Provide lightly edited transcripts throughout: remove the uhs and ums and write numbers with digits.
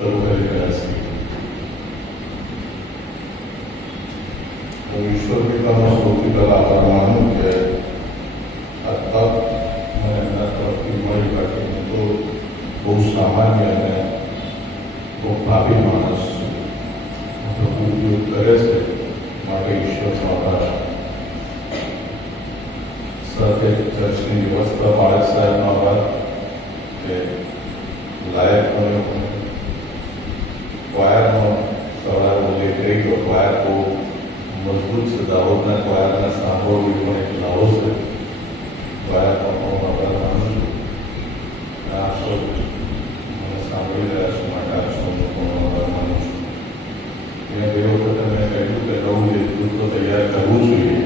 ईश्वर पिताનો સૌથી પહેલા આભાર માનું કે આ તક મને એમના તરફથી મળી કાઢી. તો બહુ સામાન્ય અને બહુ ભાવિ માણસ પ્રભુ ઉપયોગ કરે છે, માટે ઈશ્વરનો આભાર. સાથે ચર્ચની વ્યવસ્થા બાળક સાહેબનો આભાર કે લાયક બન્યો. ક્વાયરનો સવારે બોલે કહી ગયો, ક્વાયર બહુ મજબૂત છે. દાહોદના ક્વાયરના સાંભળવું પણ એક લાવો છે. ક્વાયરનો હું આભાર માનું છું. આ સૌ મને સાંભળી રહ્યા છો માટે આ સૌનો પણ આભાર માનું છું. મેં ગઈ વખતે મેં કહ્યું કે નવું નેતૃત્વ તૈયાર કરવું જોઈએ.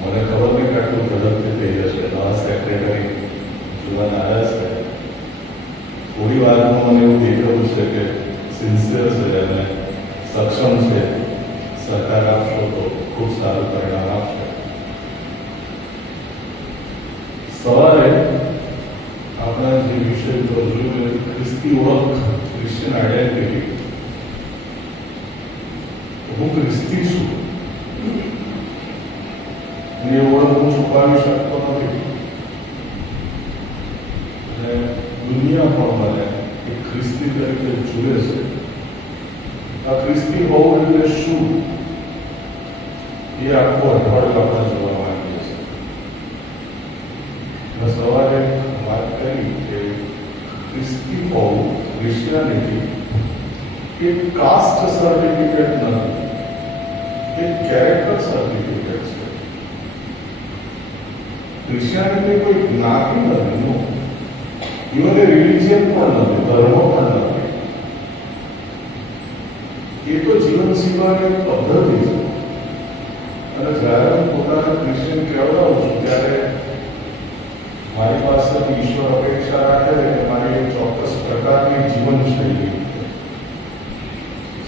મને ખબર નહીં કે આટલું ઝડપથી થઈ જશે. નવા સેક્રેટરી જીવન આવ્યા છે. થોડી વારમાં મને એવું દેખાયું છે કે સિન્સિયર છે અને સક્ષમ છે. સરકાર આપશો તો ખૂબ સારું પરિણામ આપશે. સવારે આપણા જે વિષય પર જોયું ખ્રિસ્તી ઓળખ, ક્રિશ્ચિયન આઈડેન્ટિટી. હું ખ્રિસ્તી છું અને એ ઓળખ હું છુપાવી શકતો નથી. અને દુનિયા પણ મને એક ખ્રિસ્તી તરીકે જુએ છે. આ ખ્રિસ્તી હોવું એટલે શું એ આખો અઠવાડિયું આપણે જોવા માંગીએ છીએ. મેં સવારે વાત કરી કે ખ્રિસ્તી હોવું, ક્રિશ્ચિયાનિટી એ કાસ્ટ સર્ટિફિકેટ નથી, એ કેરેક્ટર સર્ટિફિકેટ છે. ક્રિશ્ચિયાનિટી કોઈ જ્ઞાતિ નથી, ઇવન એ રિલિજિયન પણ નથી, ધર્મ પણ નથી. એ તો જીવન જીવવાની પદ્ધતિ છે. અને જ્યારે હું પોતાના ક્રિશ્ચિયન કહેવડાવું છું ત્યારે મારી પાસેથી ઈશ્વર અપેક્ષા રાખે છે કે મારી એક ચોક્કસ પ્રકારની જીવનશૈલી.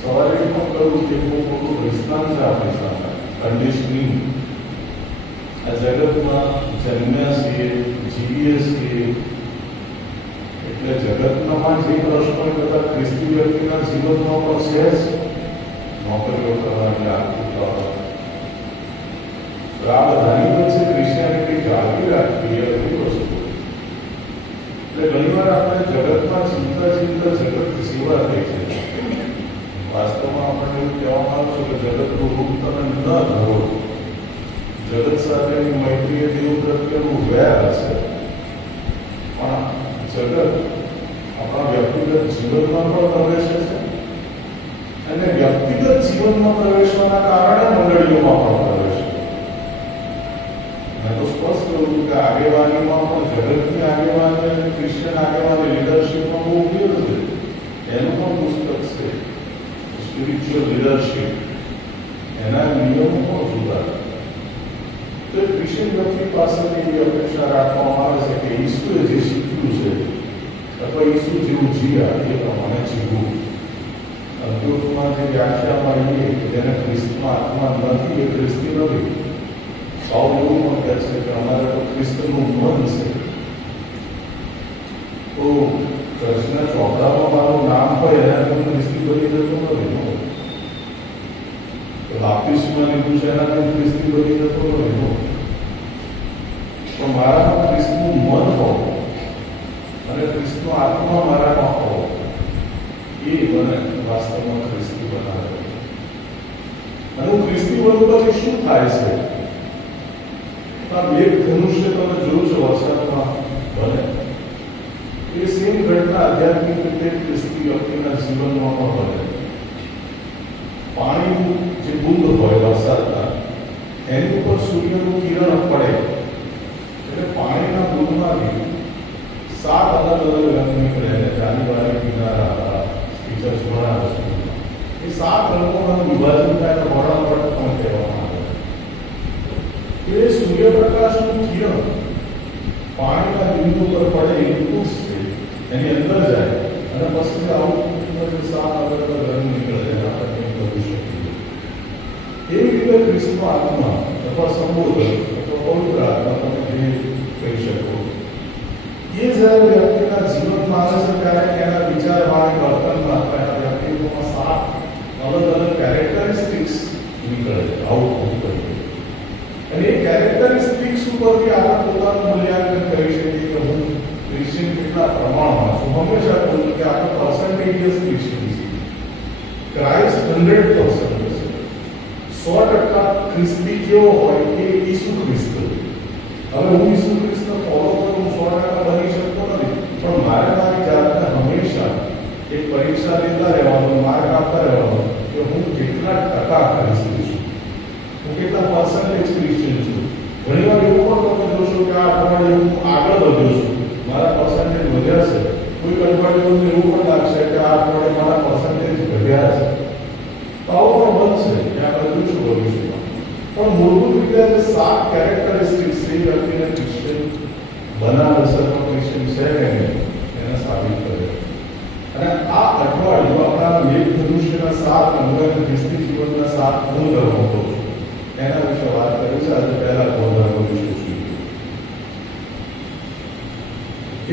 સવારે એ પણ કહ્યું કે બહુ મોટું દૃષ્ટાંત છે આપણી સામે. કન્ડિશનિંગ. આ જગતમાં જન્મ્યા છીએ, જીવીએ છીએ એટલે જગતમાં જે પ્રશ્નો કરતા ખ્રિસ્તી વ્યક્તિના જીવનમાં પણ છે જ. નોકરીઓ કરવાની, આર્થિક બાબત, આ બધાની વચ્ચે ક્રિશ્ચિયાનિટી જાળવી રાખવી એ બધી વસ્તુ. એટલે ઘણી વાર આપણે જગતમાં ચિંતા જગત સેવા થઈ છે. વાસ્તવમાં આપણને એવું કહેવામાં આવે છે કે જગતનું રૂપ તમે ન ધરો. જગત સાથેની મૈત્રી દેવ પ્રત્યેનું વેર હશે, પણ જગત આપણા વ્યક્તિગત જીવનમાં પણ પ્રવેશે છે અને વ્યક્તિગત જીવનમાં પ્રવેશવાના કારણે મંડળીઓમાં પણ પ્રવેશે. મેં તો સ્પષ્ટ કહ્યું કે આગેવાનીમાં પણ જગતની આગેવાની અને ક્રિશ્ચિયન આગેવાની લીડરશીપમાં બહુ ઉપયોગ છે. એનું પણ પુસ્તક છે, સ્પિરિચ્યુઅલ લીડરશીપ. એના નિયમો પણ જુદા. તો ક્રિશ્ચિયન વ્યક્તિ પાસેથી એવી અપેક્ષા રાખવામાં આવે છે કે ઈસુએ જે શીખ્યું છે અથવા ઈસુ જેવું જીવ્યા એ પ્રમાણે જીવવું. અંત્યોમાં જે વ્યાખ્યા મળીએ કે જેને ખ્રિસ્તમાં આત્મા નથી એ ખ્રિસ્તી નથી. સાવ એવું પણ કહે છે કે અમારે તો ખ્રિસ્તનું મન છે. તો ચર્ચના ચોપડામાં મારું નામ હોય એના હું ખ્રિસ્તી બની જતો નથી. બાપ્તિસ્મા લીધું છે એના હું ખ્રિસ્તી બની જતો નથી. તો મારામાં ખ્રિસ્તનું મન હોવું અને ખ્રિસ્તનો આત્મા મારામાં હોવો એ મને વાસ્તવમાં ખ્રિસ્તી બનાવે. અને હું ખ્રિસ્તી બનવું પછી શું થાય છે? આ મેઘ ધનુષ્ય તમે જોયું છે વરસાદમાં બને. એ સેમ ઘટના આધ્યાત્મિક રીતે ખ્રિસ્તી વ્યક્તિના જીવનમાં પણ બને. પાણીનું જે બુંદ હોય વરસાદના, એની ઉપર સૂર્યનું કિરણ પડે એટલે પાણીના બુંદમાંથી 7 અલગ અલગ રંગ નીકળે. જાનીવાળી કિનારા ફીચર્સ ઘણા છે. એ 7 રંગોમાં વિભાજન થાય તો વર્ણપટ પણ કહેવામાં આવે. એ સૂર્યપ્રકાશનું કિરણ પાણીના બિંદુ પર પડે એટલું જ છે, એની અંદર જાય અને પછી આઉટપુટમાંથી 7 અલગ અલગ રંગ નીકળે. આપણે કંઈ કરી શકીએ. એવી રીતે ખ્રિસ્તનો આત્મા અથવા સંબોધન અથવા પવિત્ર આત્મા તમે જે કહી શકો એ જ્યારે વ્યક્તિના જીવનમાં આવે છે ત્યારે એના વિચાર માર્ગ સ્પોન્ટેનિયસ ક્રિશ્ચિયન છે. ક્રાઇસ્ટ 100% છે. 100% ખ્રિસ્તી કેવો હોય કે ઈસુ ખ્રિસ્ત. હવે હું ઈસુ ખ્રિસ્તને ફોલો કરું, 100% બની શકતો નથી, પણ મારે મારી જાતને હંમેશા એક પરીક્ષા લેતા રહેવાનું, માર્ક આપતા રહેવાનું કે હું કેટલા ટકા ખ્રિસ્તી છું, હું કેટલા પર્સન્ટેજ ક્રિશ્ચિયન છું. ઘણી વાર એવું પણ તમે જોશો કે આ અઠવાડિયે હું આગળ વધ્યો છું, મારા પર્સન્ટેજ વધ્યા છે. કોઈ અઠવાડિયું એવું પણ લાગશે કે આ અઠવાડિયે મારા પર્સન્ટેજ ઘટ્યા છે. તો આવું પણ બનશે કે આપણે જોઈશું ભવિષ્યમાં. પણ મૂળભૂત રીતે જે 7 કેરેક્ટરિસ્ટિક્સ છે એ વ્યક્તિને ક્રિશ્ચિયન બનાવે છે, તો ક્રિશ્ચિયન છે કે નહીં એને સાબિત કરે. અને આ અઠવાડિયું આપણા મેઘધનુષ્યના 7 અંગો અને ખ્રિસ્તી જીવનના 7 ગુણધર્મો કહું છું, એના વિશે વાત કરી છે. આજે પહેલા ગુણધર્મો વિશે જોઈએ.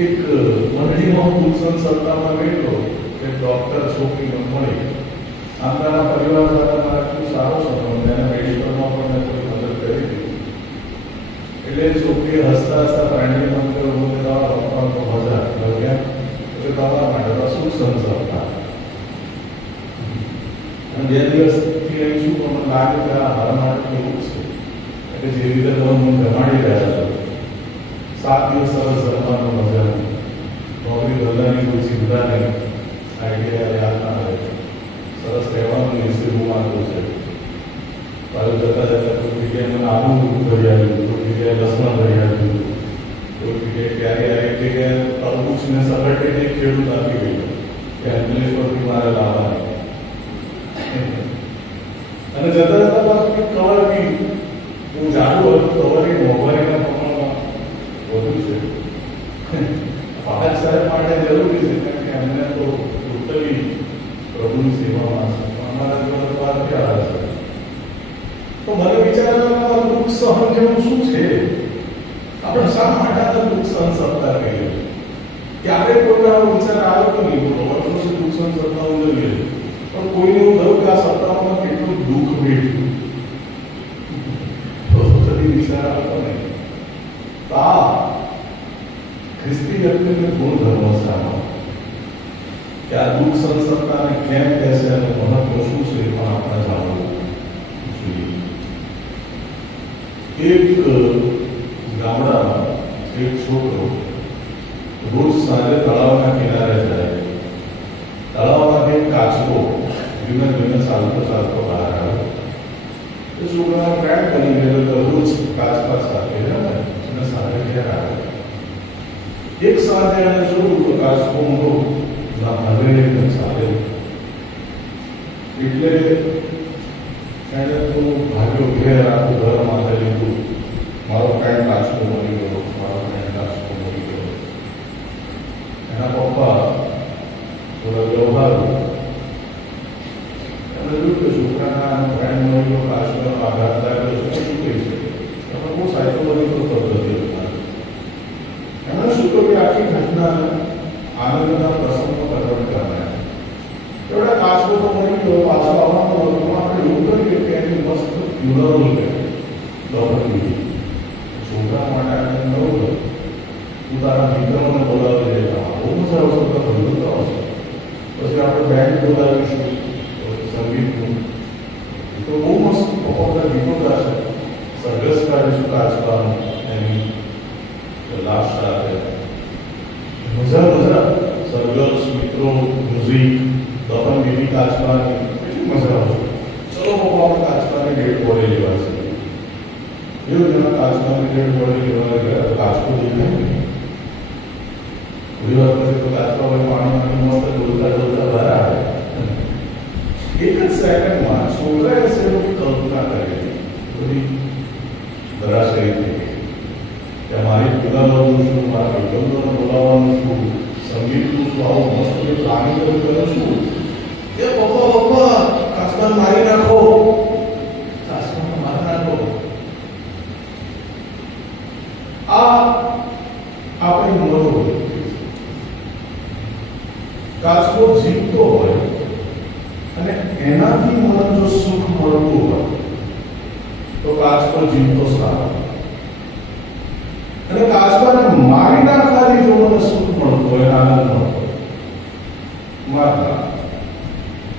એક મંડળીમાં કુલસન સત્તામાં ગયેલો એક ડોક્ટર છોકરીને મળી. આમના પરિવાર સાથે મારા ખૂબ સારો સંબંધ, એને મેડિકલમાં પણ મેં થોડી મદદ કરી હતી. એટલે છોકરી હસતા હસતા પ્રાણીને મંત્ર બોલે તો મજા લગ્યા એટલે તમારા માટે તો સુખ સંસદતા. અને 2 દિવસથી અહીં છું પણ મને લાગે કે આ મારા માટે કેવું છે. એટલે જે રીતે તમે મને જમાડી રહ્યા છો, 7 દિવસ સરસ જમવાનું મજા નહીં, નોકરી ધંધાની કોઈ ચિંતા નહીં, આઈડિયા યાદ ના રહે, સરસ રહેવાનું એસી રૂમ આપ્યું છે. પાછું જતા જતા કોઈ જગ્યાએ મને આલુ ભરી આવ્યું, કોઈ જગ્યાએ લસણ ભરી આવ્યું, કોઈ જગ્યાએ ક્યારે એક જગ્યાએ તરબૂચને સગટેને ખેડૂત આપી ગયું કે અંકલેશ્વરથી મારે લાવવાની. અને જતા જતા પાછું કંઈક કવર બી હું જાણું હતું, કવરની મોંઘવારીના પ્રમાણમાં વધુ છે. પાંચ સાહેબ માટે જરૂરી છે, કારણ કે અમને તો ટોટલી પ્રભુની સેવામાં છે, અમારા જીવન બહાર ક્યાં આવે છે. તો મને વિચારવામાં દુઃખ સહન જેવું શું છે? આપણે શા માટે આ દુઃખ સહન સત્તા કહીએ? ક્યારે કોઈ આવો વિચાર આવ્યો તો નહીં, વર્ષોથી દુઃખ સહન સત્તા ઉજવીએ, પણ કોઈને એવું થયું કે આ સત્તામાં કેટલું દુઃખ વેઠ્યું, તો કદી વિચાર આવતો નહીં. તો આ ખ્રિસ્તી વ્યક્તિને ગુણધર્મો છે આમાં, કે આ દુઃખ સહન સત્તાને કેમ કહેશે અને મહત્વ શું છે એ પણ આપણે જાણવું જોઈએ. એક ગામડામાં એક છોકરો રોજ સાંજે તળાવના કિનારે જાય. તળાવમાંથી એક કાચબો ધીમે ધીમે ચાલતો ચાલતો બહાર આવે. એ છોકરાનો ફ્રેન્ડ બની ગયેલો, રોજ કાચબા સાથે જાય અને સાંજે ઘેર આવે. એક સાંજે એને જોયું તો કાચબો મોટો ભાગે ચાલે, એટલે એને તો ભાગ્યો ઘેર, આખું ઘર માથે લીધું. મારો ફ્રેન્ડ કાચબો મળી ગયો, મારો ફ્રેન્ડ કાચબો મળી ગયો. એના પપ્પા થોડા વ્યવહારો, એમને જોયું કે છોકરાના ફ્રેન્ડ મળી ગયો, કાચબોનો આઘાત લાગ્યો છે, શું કહે છે? એમને બહુ સાયકોલોજીકલ પદ્ધતિ હતી. એમણે શું કહ્યું કે આખી ઘટનાને આનંદના પ્રસંગમાં કન્વર્ટ કરવાના. એવડા કાચબો તો મળી ગયો, પાછો આવવાનો હતો, આપણે એવું કરીએ કે એની મસ્ત ફ્યુનરલ કરીએ, દોડતી છોકરા માટે આપણે નવું હતું. તું તારા મિત્રોને બોલાવી દેતા, બહુ મજા આવશે, તો ધંધો આવશે. પછી આપણે બેન્ડ બોલાવીશું સંગીતનું, તો બહુ મસ્ત પપ્પા ગીતો ગાશે, સરઘસ કાઢીશું કાચબાનું એની લાશ સાથે. મજા સરઘસ, મિત્રો, મ્યુઝિક, દફન બીબી કાચબાની, કેટલી મજા આવશે. ચલો પપ્પા આપણે કાચબાની ડેટ બોલે લેવા છે. એવું જણા કાચબાની ડેટ બોલે લેવા ગયા, કાચબો દેખાય નહીં. થોડી વાર પછી તો કાચબા હોય પાણીમાંથી મસ્ત ડોલતા ડોલતા બહાર આવે. એક જ સેકન્ડમાં છોકરાએ સેવની કલ્પના કરી, બધી ધરાશયી થઈ ગઈ કે મારી પૂજાવાનું શું, મારા વિદ્વાનોને બોલાવવાનું શું, સંગીતનું શું, આવું મસ્ત પ્લાનિંગ કરું છું. એ પપ્પા કાચબાને મારી નાખો, કાચબાને મારી નાખો. આ આપણી મનોવૃત્તિ. કાચબો જીવતો હોય અને એનાથી મને જો સુખ મળતું હોય તો કાચબો જીવતો સારો. અને કાચબાને મારી નાખવાથી જો મને સુખ મળતું હોય, આનંદ મળતો, મારતા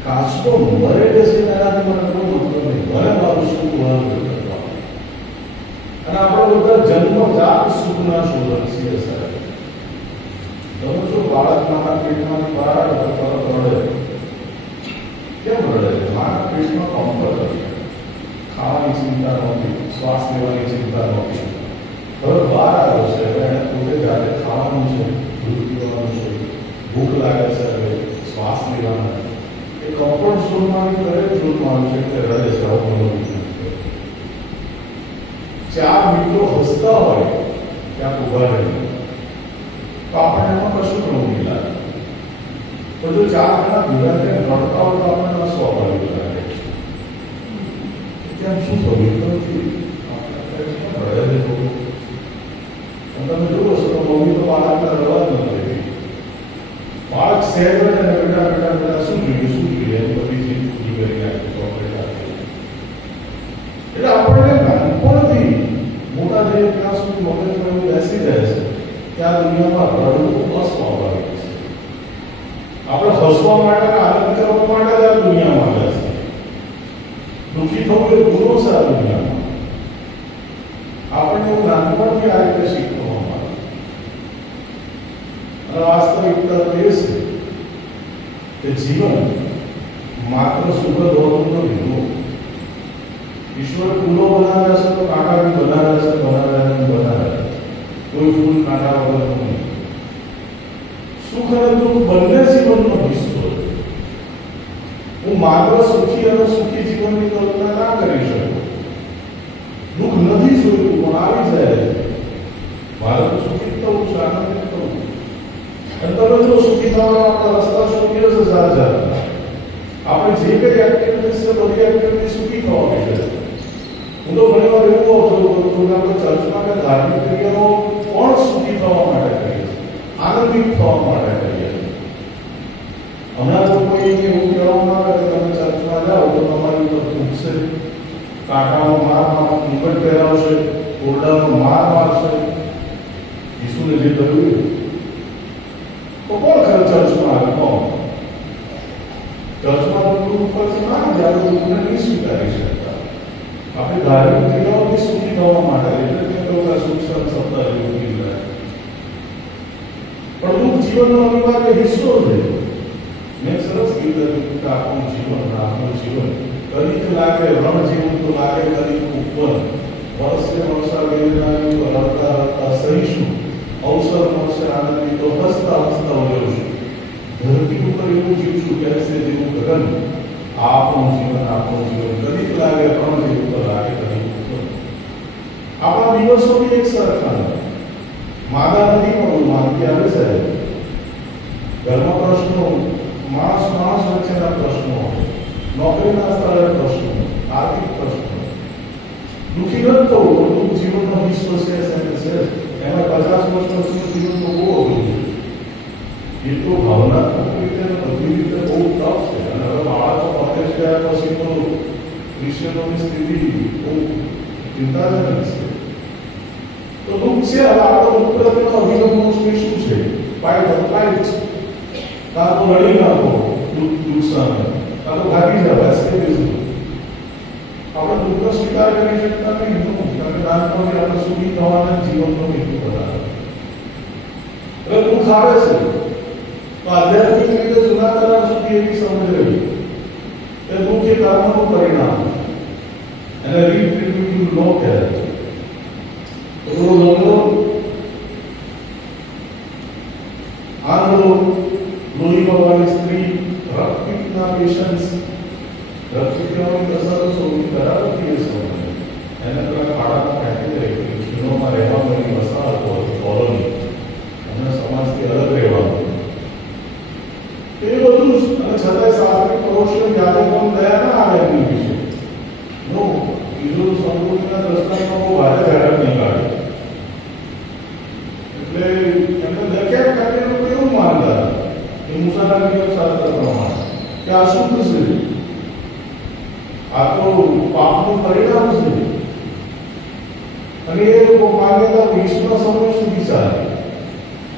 કાચનો મરે છે એનાથી મને કોઈ મતલબ નહીં, મને મારું સુખ વળગ કરવા. અને આપણે બધા જન્મજાત સુખના શોધક છીએ સાહેબ. તમે જો બાળકના પેટમાંથી બહાર આવે તરત રડે. કેમ રડે છે? મારા પેટમાં કમ્ફર્ટ હશે, ખાવાની ચિંતા નહોતી, શ્વાસ લેવાની ચિંતા નહોતી. હવે બહાર આવ્યો છે, હવે એને પોતે જાતે ખાવાનું છે, દૂધ પીવાનું છે, ભૂખ લાગે છે, હવે શ્વાસ લેવાના છે. એ કમ્ફર્ટ ઝોનમાંથી દરેક ઝોનમાં આવે છે એટલે રડે છે. ચાર મિત્રો હસતા હોય ત્યાં ઉભા રહે તો આપણે એમાં કશું ઘણું નહીં લાગે. તો જો ચાર જણા ભેગા થઈને રડતા હોય તો આપણને સ્વાભાવિક લાગે. ત્યાં શું થયું નથી, રડે છે. તમે જુઓ છો તો મમ્મી તો બાળકને રડવા જ નથી દેતી. બાળક સહેજ અને બેટા બેટા બેટા શું જોઈએ એની બધી ચીજ પૂરી કરી નાખે, ચોકલેટ આપે. એટલે આપણને નાનપણથી મોટા થઈએ ત્યાં સુધી મગજમાં એવું બેસી જાય છે કે આ દુનિયામાં રડવું અસ્વાભાવિક છે. આપણે હસવા માટે આનંદ કરવા માટે જ આ દુનિયામાં આવે છે. દુઃખી થવું એ ગુનો છે આ દુનિયામાં. આપણને એવું નાનપણથી આ રીતે શીખવામાં આવે. અને વાસ્તવિકતા તો એ છે કે જીવન માત્ર સુખદ હોતું નથી. ઈશ્વર ફૂલો બનાવ્યા છે તો કાંટા બી બનાવ્યા છે. કોઈ ફૂલ કાંટા વગરનું નહીં. સુખ અને દુઃખ બંને જીવનનો હિસ્સો છે. હું માત્ર સુખી અને સુખી જીવનની કલ્પના ના કરી શકું. દુઃખ નથી જોયું પણ આવી જાય. મારે તો સુખી થવું છે, આનંદિત થવું. અને તમે જો સુખી થવાના આપણા રસ્તા શોધીએ છે જાત જાતના. આપણે જે કઈ એક્ટિવિટીઝ છે બધી એક્ટિવિટી સુખી થવા માટે છે. હું તો ઘણી વાર એવું જોયું કે આપણે ચર્ચમાં કે ધાર્મિક ક્રિયાઓ પણ સુખી થવા માટે કરીએ છીએ, આનંદિત થવા માટે કરીએ છીએ. હમણાં તો કોઈ એવું કહેવામાં આવે કે તમે ચર્ચમાં જાઓ તો તમારી ઉપર દુખશે, કાંટાનો માર મુંગટ પહેરાવશે, ઓરડાનો માર મારશે. ઈસુને જે કર્યું તો કોણ ખરે ચર્ચમાં આવે? કોણ ચર્ચમાં ઉપરથી ના જાય દુઃખને નહીં સ્વીકારી શકતા. આપણે ધાર્મિક ક્રિયાઓથી સુખી થવા માટે એટલે કે લોકો સૂક્ષ્મ શબ્દ એવું કીધું. પણ દુઃખ જીવનનો અનિવાર્ય હિસ્સો છે. મેં સરસ કીધું કે આપણું જીવન કદીક લાગે રણ જેવું તો લાગે કદીક ઉપર. વર્ષે વર્ષા વેદનાની રડતા રડતા સહીશું, અવસર મળશે આનંદની તો હસતા હસતા વળીશું. ધરતી ઉપર એવું જીવશું કે જેવું ગગન. આપણું જીવન કદીક લાગે રણ જેવું તો લાગે કદીક ઉપર. આપણા દિવસો બી એક સરખા નથી. માદા નથી પણ માનતી આવે છે. ઘરમાં પ્રશ્નો, માણસ વચ્ચેના પ્રશ્નો, નોકરીના સ્થળે પ્રશ્નો, આર્થિક પ્રશ્નો. દુઃખી નથી થવું પણ દુઃખ જીવનનો હિસ્સો છે. એમાં 50 વર્ષનો જીવન તો બહુ અઘરું છે. એ તો ભાવનાત્મક રીતે બધી રીતે બહુ ટફ છે. અને હવે બાળકો પરદેશ ગયા પછી તો ક્રિશ્ચિયનોની સ્થિતિ બહુ ચિંતાજનક છે. તો દુઃખ છે. હવે આપણો દુઃખ પ્રત્યેનો અભિગમ મોસ્ટલી શું છે? ફાઇટ. કાં તો લડી નાખો દુઃખ સામે, કાં તો ભાગી જાવ. એસ્કેપિઝમ. આપણે દુઃખનો સ્વીકાર કરી શકતા નહીં. કારણ કે નાનપણથી આપણે સુખી થવાના જીવનનો હેતુ બનાવે. હવે દુઃખ આવે છે તો આધ્યાત્મિક રીતે જુના કરાર સુધી એવી સમજ રહી કે દુઃખ એ કર્મનું પરિણામ છે. એને રીટ્રીબ્યુટિવ લો કહેવાય. આંધળો, લોહી બળવાની સ્ત્રી, રક્તપિત્તના પેશન્ટ્સ. રક્તપિત્તની અસર સૌથી ખરાબ હતી એ સમય. એને પેલા ખાડામાં ફેંકી દે કે ખીણોમાં રહેવાની વસાહતો હતી, કોલોની. અને સમાજથી અલગ રહેવાનું. એ બધું જ. અને છતાંય સાસરી પડોશીઓ યાદે કોણ દયા ના આવે એમની વિશે. નો બીજું સંપૂર્ણના દ્રષ્ટાંતમાં બહુ ભારે ઝાડક નહીં કાઢે. એટલે એમને દેખ્યા કાર્ય લોકો એવું માનતા કે મુસાફરી શાસ્ત્ર પ્રમાણે કે આ શુદ્ધ છે, આ તો પાપનું પરિણામ છે. અને એ લોકો માન્યતા વિશ્વના સમય સુધી ચાલે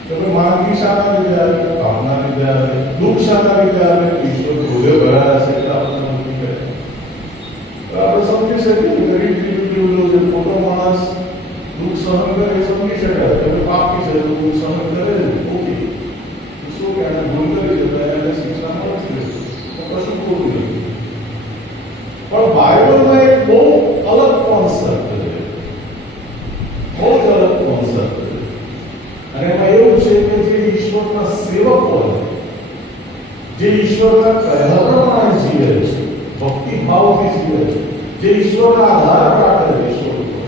કે માનવી શાના લીધે આવી ભાવનાને રીતે આવે, દુઃખ શાના રીતે આવે, ઈશ્વર ક્રોધે ભરાયા છે એટલે આપણને દુઃખી કરે. આપણે સમજી શકીએ કે ગરીબ જીવનો જે મોટો માણસ દુઃખ સહન કરે એ સમજી શકાય કે પાપી છે તો દુઃખ સહન કરે જ ઓકે. શું કે એને ભૂલ કરી છે તો એને શિક્ષા મળશે તો કશું ખોટું નથી. પણ બાઇબલમાં એક બહુ અલગ કોન્સેપ્ટ છે, બહુ જ અલગ કોન્સેપ્ટ છે. અને એમાં એવું છે કે જે ઈશ્વરના સેવકો જે ઈશ્વરના કહ્યા પ્રમાણે જીવે છે, ભક્તિ ભાવથી જીવે છે, જે ઈશ્વરના આધાર રાખે છે ઈશ્વર ઉપર,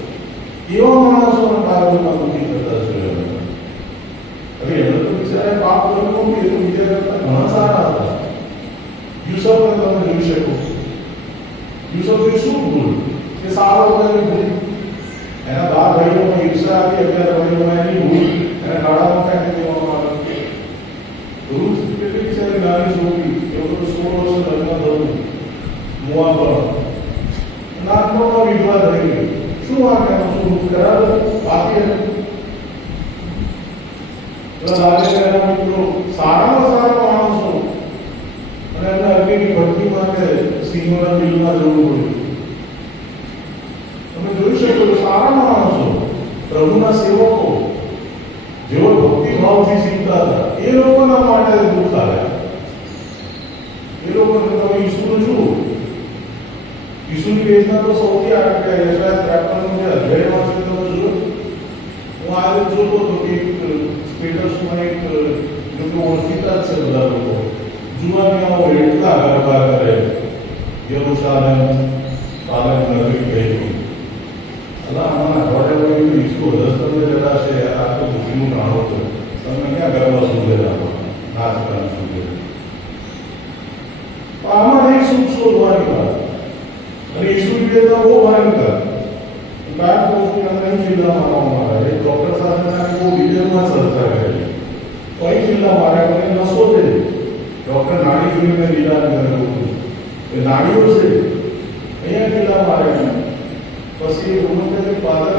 એવા માણસોને બાઇબલમાં દુઃખી થતા જોયા. હવે એને તો બિચારે પાપ કર્યું નથી, એ તો બીજા કરતા ઘણા સારા હતા. યુસુફને તમે જોઈ શકો. યુસુફે શું ભૂલ કે સારો કરે ભૂલ, એના 12 ભાઈઓમાં ઈર્ષા હતી, 11 ભાઈઓમાં એની ભૂલ, એને ગાળામાં ફેંકી દેવામાં આવે. રૂથ કેટલી બિચારી નાની છોકરી, એવું તો 16 વર્ષ લગ્ન થયું, મુઆ પર નાનપણમાં વિધવા થઈ ગઈ. શું વાત એમાં શું રૂથ કરાવે બાકી હતી. લાગે છે એના મિત્રો સારામાં સારા માણસો અને એમને અગ્નિની ભઠ્ઠી માટે સિંહોના બિલમાં જવું પડ્યું. તમે જોઈ શકો છો સારા માણસો, પ્રભુના સેવકો, જેઓ ભક્તિભાવથી શીખતા હતા, એ લોકોના માટે દુઃખ આવ્યા. એ લોકોને તમે ઈસુનું જુઓ, ઈસુની વેદના તો સૌથી આગળ છે. યશાયા 53 જે અધ્યાયમાં છે તમે જુઓ. હું આજે જોતો હતો કે સ્ટેટસમાં એક લોકો ઓળખીતા જ છે બધા લોકો, જુવાનીઓ એટલા ગરબા કરે, યરૂશાલેમ પાલન નગરી ગઈ. અલા આમાં વડે ઈસુ હદસ્તને જરા છે આ તો દુઃખીનું પ્રાણો છે. તમે ક્યાં ગરબા સુધે રાખો, નાચ ગાન સુધે. આમાં એક સુખ શોધવાની વાત. અને ઈસુની વેદના બહુ ભયંકર. બાર પોસ્ટની અંદર જિલ્લામાં આવવામાં આવે, એક ડોક્ટર સાથે બહુ ડિટેલમાં ચર્ચા કરેલી. કઈ જિલ્લામાં આવે મને નસો છે, ડોક્ટર નાડી જોઈને લીલા કરે, એ નાડીઓ છે અહીંયા જિલ્લામાં આવે. પછી ઉમરને પાદર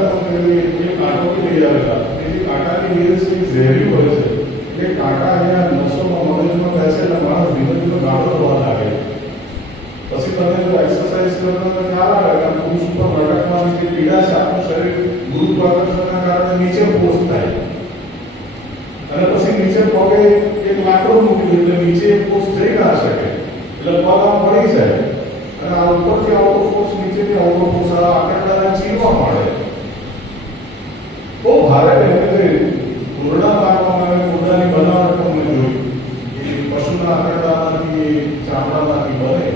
જે કાંટો લઈ આવેલા, એ જે કાંટાની વેલ છે એ ઝેરી હોય છે. એ કાંટા અહીંયા નસોમાં મગજમાં બેસે એટલે માણસ ધીમે ધીમે ગાળો થવા લાગે. પછી તમે જો એક્સરસાઇઝ કરતા તો ખ્યાલ આવે કે પુરુષ ઉપર લટકવાની જે પીડા છે, આપણું શરીર ગુરુત્વાકર્ષણના કારણે નીચે ફોર્સ થાય અને પછી નીચે પગે એક લાકડું મૂકી એટલે નીચે ફોર્સ જઈ ના શકે, એટલે પગ આમ પડી જાય અને આ ઉપરથી આવતો ફોર્સ નીચેથી આવતો ફોર્સ આંકડાને ચીરવા માંડે. બહુ ભારે એટલે પૂર્ણા પાકવામાં આવે, પૂર્ણાની બનાવટ તમને જોઈ એ પશુના આંકડામાંથી ચામડામાંથી બને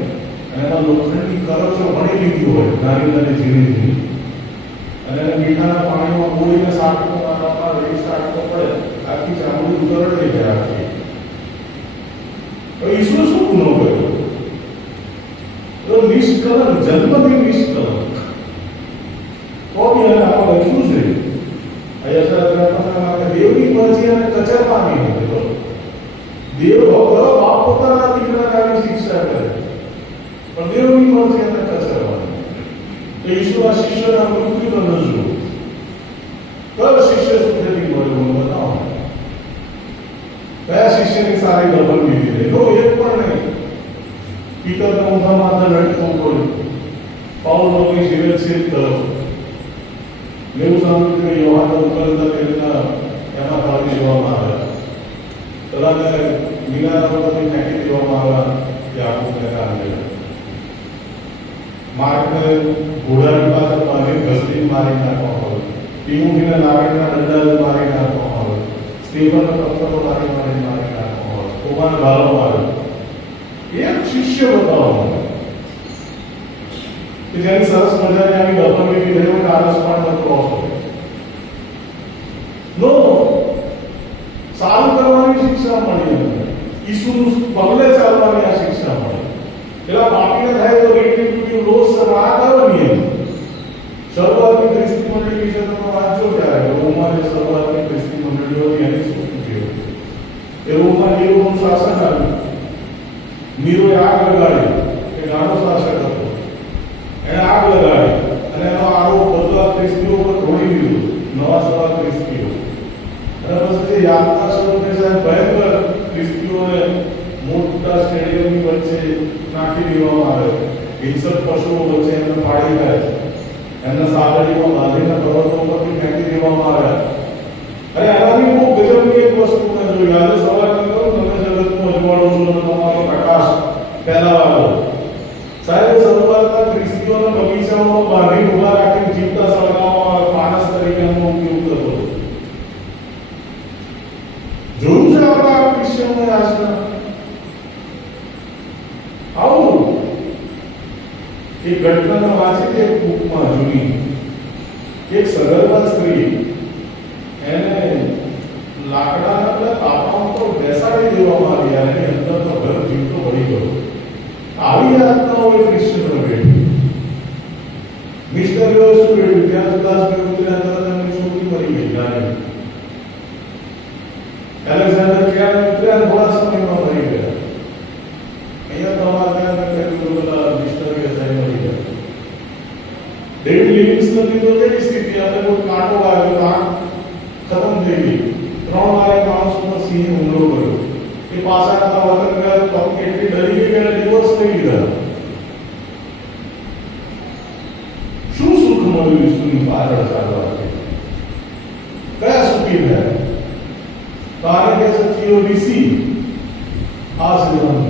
અને એમાં લોખંડની કરચો વણી લીધી હોય નાની નાની ઝીણી ઝીણી, અને એને મીઠાના પાણીમાં બોળીને સાટકો મારવામાં આવે. એ સાટકો પડે આખી ચામડી ઉતરડી જાય આખી. ઈસુ શું ગુનો કર્યો? તો નિષ્કલંક, જન્મથી નિષ્કલંક. તો બી એને આપણે લખ્યું છે દેવની મરજી અને કચરવાની નથી. દેવ ભગવાન બાપ પોતાના દીકરાને આવી શિક્ષા કરે, પણ દેવની મરજી અને કચરવાની. ઈશ્વરના શિષ્યના મૃત્યુ ન જુઓ. કયો શિષ્ય સુખેથી મળ્યો બતાવો. કયા શિષ્યની સારી લબન લીધી નો એક પણ નહીં. પિતરને ઊંધા માથે લટકવું પડ્યું, પાઉલોની શિરચ્છેદ કરો. મેં સાંભળ્યું કે યોહાનને ઉકલતા તેલના એમાં કાઢી દેવામાં આવ્યા, પેલાને મીનાના ઉપરથી ફેંકી દેવામાં આવ્યા કે આખું કાઢી. માર્કને ઘોડાની પાસે મારી ઘસડી મારી નાખવામાં આવે, તિમોથીને નાગરના દંડાથી મારી નાખવામાં આવે, સ્ટીફનને પથ્થરો મારી નાખવામાં આવે, તોમાને ગાળવામાં આવે. એક શિષ્ય બતાવવામાં આવે કે જેની સરસ મજાની આવી દફનગીરી થઈ હોય, આરસપાળનો ક્રોસ હોય. નો, સારું કરવાની શિક્ષા મળી અમને. ઈસુનું પગલે ચાલવાની આ શિક્ષા મળી. પેલા પાપીને થાય તો રીટ્રીબ્યુટિવ લોસ આ કયો નિયમ? શરૂઆતની ખ્રિસ્તી મંડળી વિશે તમે વાંચો ત્યારે રોમમાં જે શરૂઆતની ખ્રિસ્તી મંડળીઓ હતી એની શું થયું? એ રોમમાં નીરોનું શાસન આવ્યું. નીરોએ આગ લગાડી, એ ગાળો શાસક હતો, એને આગ લગાડી અને એનો આરોપ બધા ખ્રિસ્તીઓ પર ઢોળી દીધો, નવા સવા ખ્રિસ્તીઓ. અને પછી જે યાતના શરૂ થઈ જાય, ભયંકર ખ્રિસ્તીઓને દેવામાં આવે, હિંસક પશુઓ વચ્ચે એમને ફાડી જાય, એમને સાગરીમાં બાંધીને પર્વતો ઉપરથી ફેંકી દેવામાં આવ્યા. અરે આનાથી બહુ ગજબની એક વસ્તુ મેં જોઈ. આજે સવારે કહ્યું તમે જગતનો અજવાળો છો અને તમારો પ્રકાશ ફેલાવાનો. સાહેબ શરૂઆતના ખ્રિસ્તીઓના બગીચાઓમાં બાંધી ઉભા રાખીને જીવતા સળગાવવામાં આવે, માણસ તરીકે એનો ઉપયોગ કરતો. જોયું છે આપણે આ ક્રિશ્ચિયનોને આજના આવું એક ઘટના વાંચી એક બુકમાં જૂની. એક સગર્ભા સ્ત્રી એને લાકડાના પેલા તાપમાન પર બેસાડી દેવામાં આવી અને એની અંદરનો ઘર જીવતો પડી ગયો. આવી આત્માઓ એ ક્રિશ્ચિયનો બેઠી. મિસ્ટરીઓ શું બેઠી ત્યાં સુદાસ બે ઉતર્યા તરત એમની છોકરી મરી ગઈ નાની. એલેક્ઝાન્ડર ક્યાં ઉતર્યા થોડા સમયમાં મરી ગયા. અહીંયા તમારે ત્યાં પેલા મિસ્ટરીઓ થઈ મરી ગયા. ડેવિડ લિવિંગસ્ટનની તો કેવી સ્થિતિ, આપણે કોઈ કાંટો વાગ્યો, આંખ ખતમ થઈ ગઈ. 3 વાર માણસ ઉપર સિંહ હુમલો કર્યો. એ પાછા વતન ગયા તો કેટલી ડરી ગઈ કે ડિવોર્સ થઈ ગયા. શું સુખ મળ્યું ઈસુની પાછળ ચાલવાથી? કયા સુખી થયા? તો આને કે છે થિયોડીસી. આ સિદ્ધાંત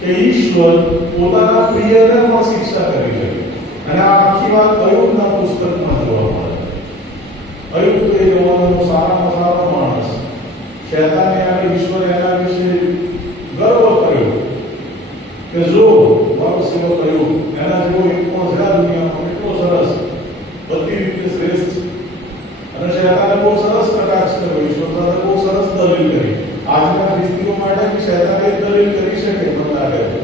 કે ઈશ્વર પોતાના પ્રિયને પણ શિક્ષા કરી શકે. અને આ આખી વાત અયુબના પુસ્તકમાં જોવા મળે. અયુબ તો એ જમાનાનો સારામાં સારો માણસ. શૈતાને આગળ ઈશ્વરે એના વિશે ગર્વ કર્યો કે જો મારો સેવક અયુબ એના જેવો એક પણ છે દુનિયામાં, એટલો સરસ, બધી રીતે શ્રેષ્ઠ. અને શૈતાને બહુ સરસ કટાક્ષ કર્યો, ઈશ્વર સાથે બહુ સરસ દલીલ કરી. આજના ખ્રિસ્તીઓ માટે શૈતાન એક દલીલ કરી શકે મને લાગે છે.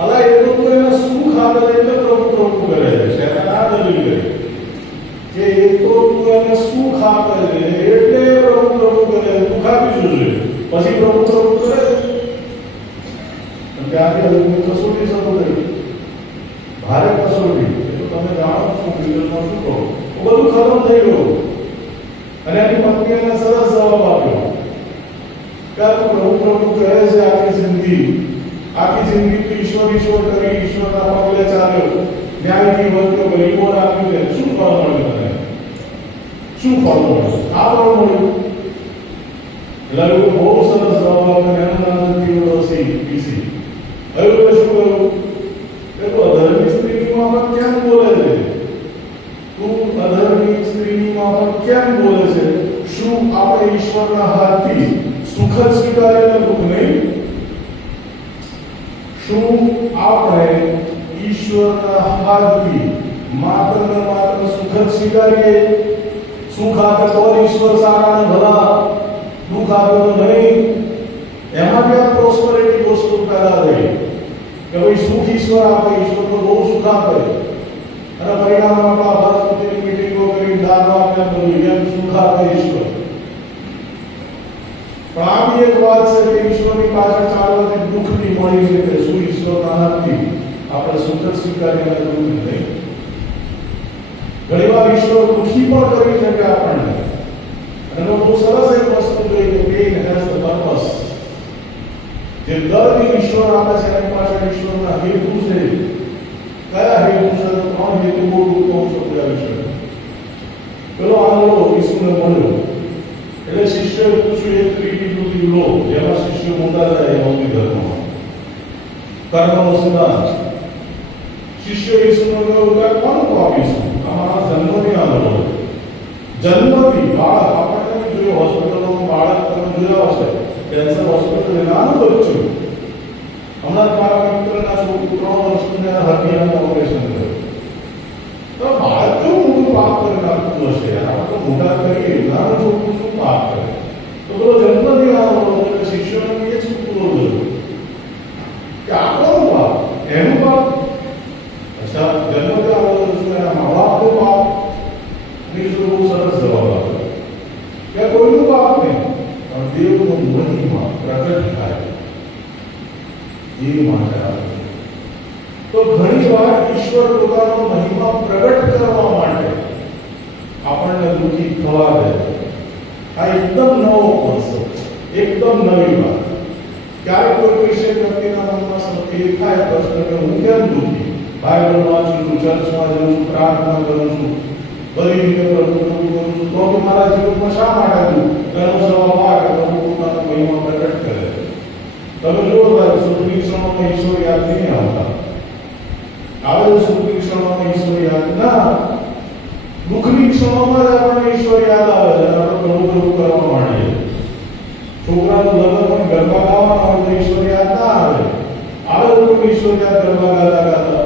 અલા એ લોકો એના સુખ આપે એટલે પ્રભુ કરે છે. શૈતાન આ દલીલ કરી કે એ તો તું એને સુખ આપે છે એટલે પ્રભુ કરે, દુઃખ આપી જોઈએ પછી પ્રભુ કરે. ત્યારે હજુ કસોટી શરૂ થઈ, ભારે કસોટી. એ તો તમે જાણો છો વિગતમાં શું કહો. બધું ખતમ થઈ ગયું અને એની પત્ની એને સરસ જવાબ આપ્યો કે પ્રભુ કહે છે આખી જિંદગી તો ઈશ્વર કરી, ઈશ્વરના પગલે ચાલ્યો, ન્યાયથી વર્ત્યો, ગરીબોને આપ્યું છે. શું ફળ મળ્યું તને? શું ફળ મળ્યું? આ ફળ મળ્યું. એટલે લોકો બહુ સરસ જવાબ આપે. એનું નામ છે થિયોડીસી. હવે શું કહ્યું કે તું અધર્મી સ્ત્રીની માફક કેમ બોલે છે? તું અધર્મી સ્ત્રીની માફક કેમ બોલે છે? શું આપણે ઈશ્વરના હાથથી સુખ જ સ્વીકારીને દુઃખ નહીં? શું આપણે ઈશ્વરના હાથથી માત્ર ને માત્ર સુખ જ સ્વીકારીએ? સુખ આપે તો ઈશ્વર સારા ને ભલા, દુઃખ આપે તો નહીં. એમાં ક્યાં પ્રોસ્પરિટી વસ્તુ પેદા થઈ કે ભાઈ સુખ ઈશ્વર આપે, ઈશ્વર તો બહુ સુખ આપે અને પરિણામ આપણા ભારતની મીટિંગો કરી દાદા આપણે બધું એમ સુખ આપે ઈશ્વર. પણ આ બી એક વાત છે કે ઈશ્વરની પાછળ ચાલવાથી દુઃખ બી મળી છે કે શું ઈશ્વરના હાથથી આપણે સુખ જ સ્વીકારીને દુઃખ નહીં. ઘણી વાર ઈશ્વર દુઃખી પણ કરી શકે આપણને. અને બહુ સરસ એક વસ્તુ જોઈ કે પેઇન હેઝ ધ પર્પસ. જે દર્દ ઈશ્વર આપે છે એની પાછળ ઈશ્વરના હેતુ છે. કયા હેતુ છે? તો 3 હેતુ બહુ ટૂંકમાં સમજાવી છે. પેલો આંગળો ઈસુને મળ્યો એટલે શિષ્યોએ પૂછ્યું એક ત્રીજી દૂધી લો જેમાં શિષ્યો મોટા થાય યહૂદી ધર્મમાં. કર્મનો સિદ્ધાંત. શિષ્યો ઈસુને કહ્યું કે કોનું આપીશું? અમારા જન્મથી આંગળો. જન્મથી બાળક આપણે જોયું હોસ્પિટલમાં બાળક તમે જોયા હશે, કેન્સર હોસ્પિટલ નાનું બચ્ચું. હમણાં મારા મિત્રના છોકરું 3 વર્ષનું હરનિયાનું ઓપરેશન થયું. તો બાળક કેવું મોટું પાપ કરી નાખતું હશે? આપણે તો મોટા કરીએ, નાનું છોકરું શું પાપ કરે? તો પેલો જન્મથી આંગળો એટલે શિષ્યોને એ જ પૂરો થયું કે આપણું પાપ એનું પાપ. અચ્છા, જન્મથી આંગળો શું એના મા બાપનું પાપ? બીજું બહુ સરસ જવાબ આપ્યો કે કોઈનું પાપ નહીં, પણ દેવનો મહિમા પ્રગટ થાય એ માટે આવે. તો ઘણી વાર ઈશ્વર પોતાનો મહિમા પ્રગટ કરવા માટે આપણને દુઃખી થવા દે. આ એકદમ નવો કોન્સેપ્ટ, એકદમ નવી વાત. ક્યારેક કોઈ વિષય વ્યક્તિના મનમાં એ થાય પ્રશ્ન કે હું કેમ દુઃખી? બાઇબલ વાંચું છું, ચર્ચમાં જાઉં છું, પ્રાર્થના કરું છું, બધી રીતે પ્રભુનું કરું છું, તો બી મારા જીવનમાં શા માટે દુઃખ? તેનો જવાબ આ કે પ્રભુ પોતાનો મહિમા પ્રગટ કરે. તમે જોવો સુખની ક્ષણોમાં ઈશ્વર યાદ નહીં આવતા. આવે સુખની ક્ષણોમાં ઈશ્વર યાદ ના, દુઃખની ક્ષણોમાં જ આપણને ઈશ્વર યાદ આવે છે અને આપણે પ્રભુ પ્રભુ કરવા માંડીએ. છોકરાનું લગ્ન હોય, ગરબા ગાવાના હોય તો ઈશ્વર યાદ ના આવે. આવે તો ઈશ્વર યાદ ગરબા ગાતા ગાતા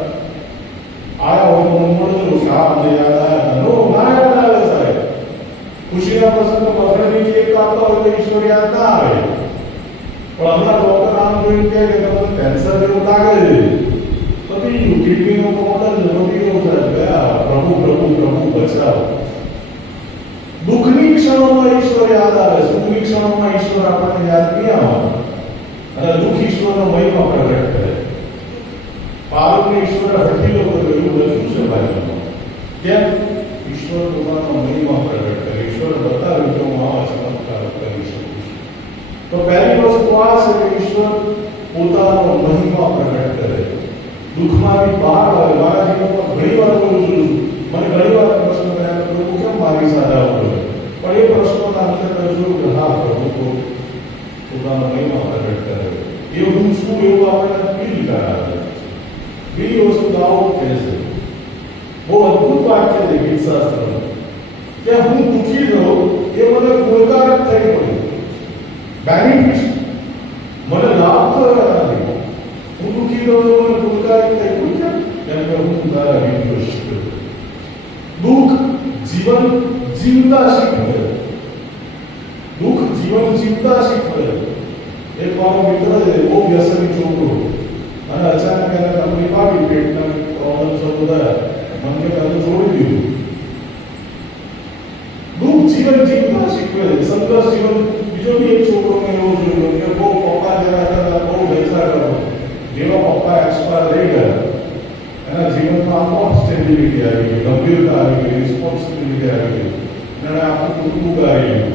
આયા હોય તો મળતું કે આ મને યાદ આવ્યા. નો, ના યાદ આવે સાહેબ. ખુશીના પ્રસંગમાં મરણની કેક કાપતા હોય તો ઈશ્વર યાદ ના આવે. પણ હમણાં ડોક્ટર આમ જોઈને કહે કે તમને કેન્સર જેવું લાગે છે, પછી કિડનીનો પ્રોબ્લેમ નથી ગયા, પ્રભુ પ્રભુ પ્રભુ બચાવો. દુઃખની ક્ષણોમાં ઈશ્વર યાદ આવે, સુખની ક્ષણોમાં ઈશ્વર આપણને યાદ નહીં આવે. અને દુઃખ ઈશ્વરનો મહિમા પ્રગટ કરે. પાપને ઈશ્વરે હઠીલો કર્યો એવું લખ્યું છે બાઇબલમાં. કેમ? ઈશ્વર પોતાનો મહિમા પ્રગટ કરે. ઈશ્વર બતાવ્યું કે હું આવા ચમત્કાર કરી શકું છું. તો પહેલી વસ્તુ આ છે કે ઈશ્વર પોતાનો મહિમા પ્રગટ કરે. દુઃખમાંથી બહાર આવે. મારા જીવનમાં ઘણી વાર બોલું છું, મને ઘણી વાર પ્રશ્ન થયા કે પ્રભુ કેમ મારી સાથે આવું કરે? પણ એ પ્રશ્નોના અંતે મેં જોયું કે હા, પ્રભુ તો પોતાનો મહિમા પ્રગટ કરે. એ હું શું એવું આપણને ફીલ કરાવે. બીજી વસ્તુ આવો કહે છે, બહુ અદભુત વાક્ય છે ગીતશાસ્ત્રનું, કે હું દુઃખી રહું એ મને ગુણકારક થઈ પડ્યું, બેનિફિટ મને લાભ થયો નથી. હું દુઃખી રહું તો મને ગુણકારક થઈ પડ્યું. કેમ કે હું તારા વિરુદ્ધ શીખ્યો. દુઃખ જીવન જીવતા શીખવે. દુઃખ જીવન જીવતા શીખવે. એક મારો મિત્ર છે, બહુ વ્યસની છોકરો, અને અચાનક એને તકલીફ આવી, પેટના પ્રોબ્લેમ બધા, મને કાલે છોડી દીધું. દુઃખ જીવન જીવતા શીખવે. સંઘર્ષ જીવન. બીજો બી એક છોકરો મેં એવો જોયો કે બહુ પપ્પા જેવા હતા, બહુ બેસા કરો, જેવા પપ્પા એક્સપાયર રહી ગયા, એના જીવનમાં આપોઆપ સ્ટેબિલિટી આવી ગઈ, ગંભીરતા આવી ગઈ, રિસ્પોન્સિબિલિટી આવી ગઈ, અને આખું કુટુંબ આવી ગયું.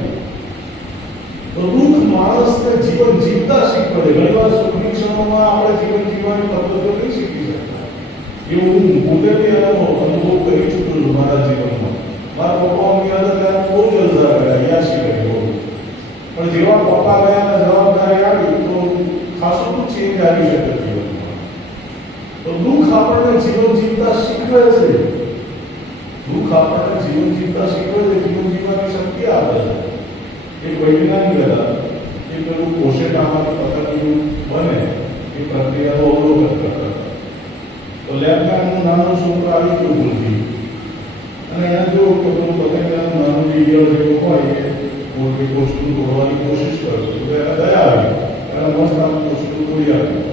તો દુઃખ માણસને જીવન જીવતા શીખવે. ઘણી વાર સુખની ક્ષણોમાં આપણે જીવન જીવવાની પદ્ધતિઓ નહીં શીખી શકતા. એવું હું પોતે બી એનો અનુભવ કરી ચૂક્યો છું મારા જીવનમાં. મારા પપ્પાની અંદર ત્યારે બહુ જલસા કર્યા, યાશી કરી બહુ. પણ જેવા પપ્પા ગયા અને જવાબદારી આવી તો ખાસું તો ચેન્જ આવી શકે જીવનમાં. તો દુઃખ આપણને જીવન જીવતા શીખવે છે. દુઃખ આપણને જીવન જીવતા શીખવે છે, જીવન જીવવાની શક્તિ આપે છે. એક વૈજ્ઞાનિક હતા, એ પેલું કોશેટામાંથી પતંગિયું બને એ પ્રક્રિયાનો અવલોકન કરતા. તો લેબમાં નાનો છોકરો આવી ગયો ભૂલથી, અને અહીંયા જો કે પેલું પતંગિયાનું નાનું વીડિયો જેવું હોય એ મોટી કોશનું તોડવાની કોશિશ કરતો, તો એને દયા આવી, એને મસ્ત આમ કોશનું તોડી આવ્યું.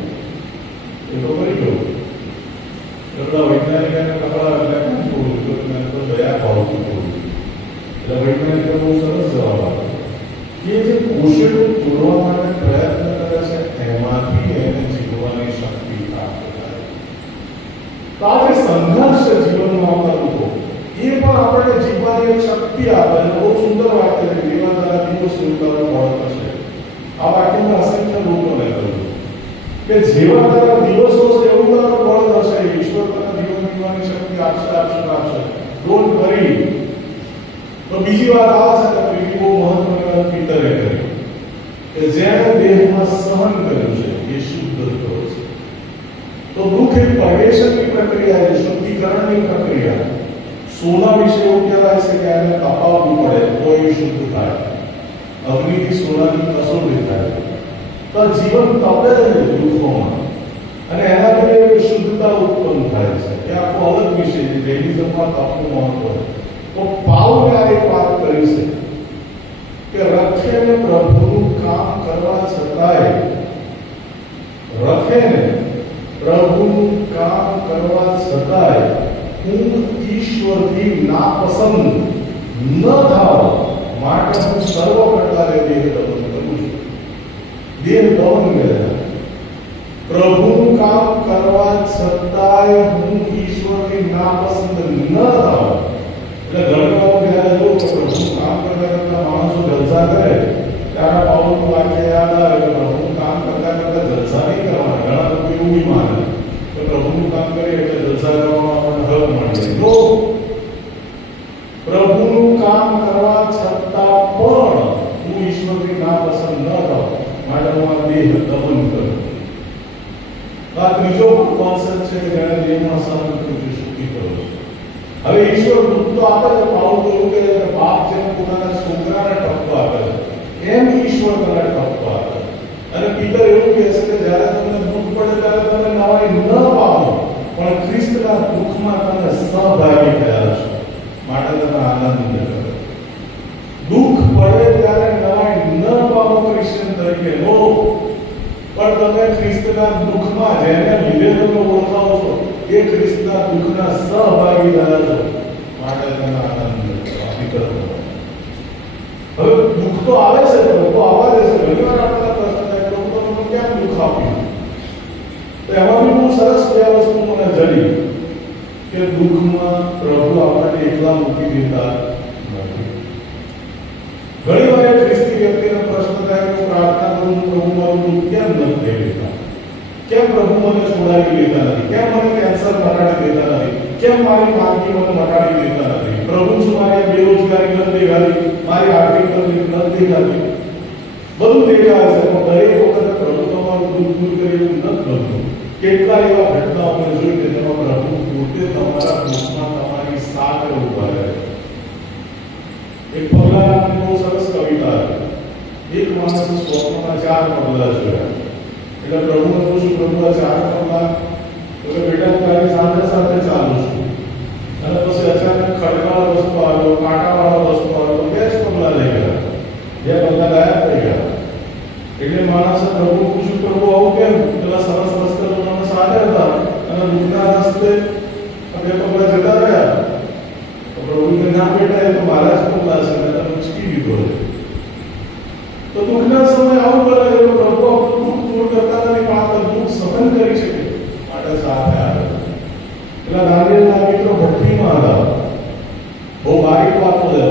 એ તો કરી ગયો. એટલા વૈજ્ઞાનિક એને કપડા એટલે કેમ તોડ્યું? તો મેં તો દયા ભાવથી તોડ્યું. એટલે વૈજ્ઞાનિકે બહુ સરસ જવાબ આપ્યો કે જે કોશિશ તોડવા માટે પ્રયત્ન કરે છે એમાંથી એને જીવવાની શક્તિ પ્રાપ્ત થાય. તો આ જે સંઘર્ષ છે જીવનમાં આવતા લોકો, એ પણ આપણને જીવવાની એક શક્તિ આપે. બહુ સુંદર વાક્ય છે, એવા તારા દિવસ ઉતારો બળ થશે. આ વાક્ય મેં અસંખ્ય લોકોને કહ્યું કે જેવા તારા દિવસો છે એવું તારો બળ થશે. ઈશ્વર તને જીવન જીવવાની શક્તિ આપશે આપશે આપશે. Don't worry. તો બીજી વાત આ છે કે બીજી બહુ મહત્વની વાત પિતરે કરી કે જેણે દેહમાં સહન કર્યું છે એ શુદ્ધ થયો છે. તો દુઃખ એક પ્રવેશની પ્રક્રિયા છે, શુદ્ધિકરણની પ્રક્રિયા. સોના વિશે એવું કહેવાય છે કે એને તપાવવું પડે તો એ શુદ્ધ થાય. અગ્નિથી સોનાની કસોટી થાય. તો જીવન તપે છે દુઃખોમાં, અને એનાથી એક શુદ્ધતા ઉત્પન્ન થાય છે. એ આખો અલગ વિષય છે. જૈનિઝમમાં તપનું મહત્વ. તો પાઉલે આ એક વાત કરી છે કે રખેને પ્રભુનું કામ કરવા છતાંય, રખેને પ્રભુનું કામ કરવા છતાંય હું ઈશ્વરથી નાપસંદ ન થાવ માટે હું સર્વ પ્રકારે દેહ દમન કરું છું. દેહ દમન કરે. પ્રભુનું કામ કરવા છતાંય હું ઈશ્વરથી નાપસંદ ન થાવ. એટલે ઘણી વાર જ્યારે જો પ્રભુનું કામ કરતા કરતા માણસો જલસા કરે ત્યારે પાઉલનું વાક્ય યાદ આવે કે પ્રભુનું કામ કરતા કરતા જલસા નહીં કરવાના. ઘણા લોકો એવું દમન કરવું. આ ત્રીજો કોન્સેપ્ટ છે કે જેને દેહમાં સહન કરવું શક્તિ કરો છે. હવે ઈશ્વર દુઃખ તો આપે છે. પાઉલ એવું કહે છે કે બાપ જેમ પોતાના છોકરાને ઠપકો આપે છે એમ ઈશ્વર તને ઠપકો આપે છે. અને પીટર એવું કહે છે કે જ્યારે તમને દુઃખ પડે ત્યારે તમે નવાઈ ન પામો, પણ ખ્રિસ્તના દુઃખમાં તમે સહભાગી થયા છો માટે તમે આનંદ કરો. દુઃખ પડે ત્યારે નવાઈ ન પામો ક્રિશ્ચિયન તરીકે નો, પણ તમે ખ્રિસ્તના દુઃખમાં જેને લીધે તમે ઓળખાવો છો એ ખ્રિસ્તના દુઃખના સહભાગીદાર છો માટે તમે આનંદ કરો. હવે દુઃખ તો આવે છે, લોકો આવવા દે છે. ઘણી વાર આપણા પ્રશ્ન થાય લોકો તમને કેમ દુઃખ આપ્યું? તો એમાં બી બહુ સરસ બે વસ્તુ મને જડી કે દુઃખમાં પ્રભુ આપણને એકલા મૂકી દેતા નથી. ઘણી વાર ખ્રિસ્તી વ્યક્તિનો પ્રશ્ન થાય કે પ્રાર્થના કરું પ્રભુ મારું દુઃખ કેમ નથી થઈ લેતા? કેમ પ્રભુ મને છોડાવી લેતા નથી? કેમ મને કેન્સર મટાડી દેતા નથી? કેમ મારી માંદગી મને મટાડી દેતા નથી? પ્રભુ શું મારી બેરોજગારી નથી દેખાતી? મારી આર્થિક તકલીફ નથી દેખાતી? બધું દેખાય છે, પણ દરેક વખતે પ્રભુ તમારું દુઃખ દૂર કરે એવું નથી બનતું. કેટલા એવા ઘટનાઓ આપણે જોઈ કે જેમાં પ્રભુ પોતે તમારા દુઃખમાં તમારી સાથે ઉભા રહે. એક પગલાની બહુ સરસ કવિતા છે. એક માણસે સ્વપ્નમાં 4 પગલા જોયા. એટલે પ્રભુને પૂછ્યું, પ્રભુ આ 4 પગલા? તો કે બેટા હું તારી સાથે સાથે ચાલું છું. અને પછી અચાનક ખડકાવાળો રસ્તો આવ્યો, કાંટાવાળો રસ્તો આવ્યો, 2 જ પગલા લઈ ગયા. 2 પગલા ગાયબ થઈ ગયા. એટલે માણસે પ્રભુ પૂછ્યું, પ્રભુ આવું કેમ? પેલા સરસ રસ્તે તો તમે સાથે હતા અને દુઃખના રસ્તે 2 પગલા જતા રહ્યા. તો પ્રભુને ના બેટા એ તો મારા જ પગલા છે, મેં તમે ઉચકી દીધો છે. તો દુઃખના સમય આવું કરે છે. પ્રભુ આપણું દુઃખ દૂર કરતા નથી, પણ આપણે દુઃખ સહન કરી શકે માટે સાથે આવે. પેલા દાનિયેલના મિત્રો ભઠ્ઠીમાં હતા. બહુ બારીક વાતો છે.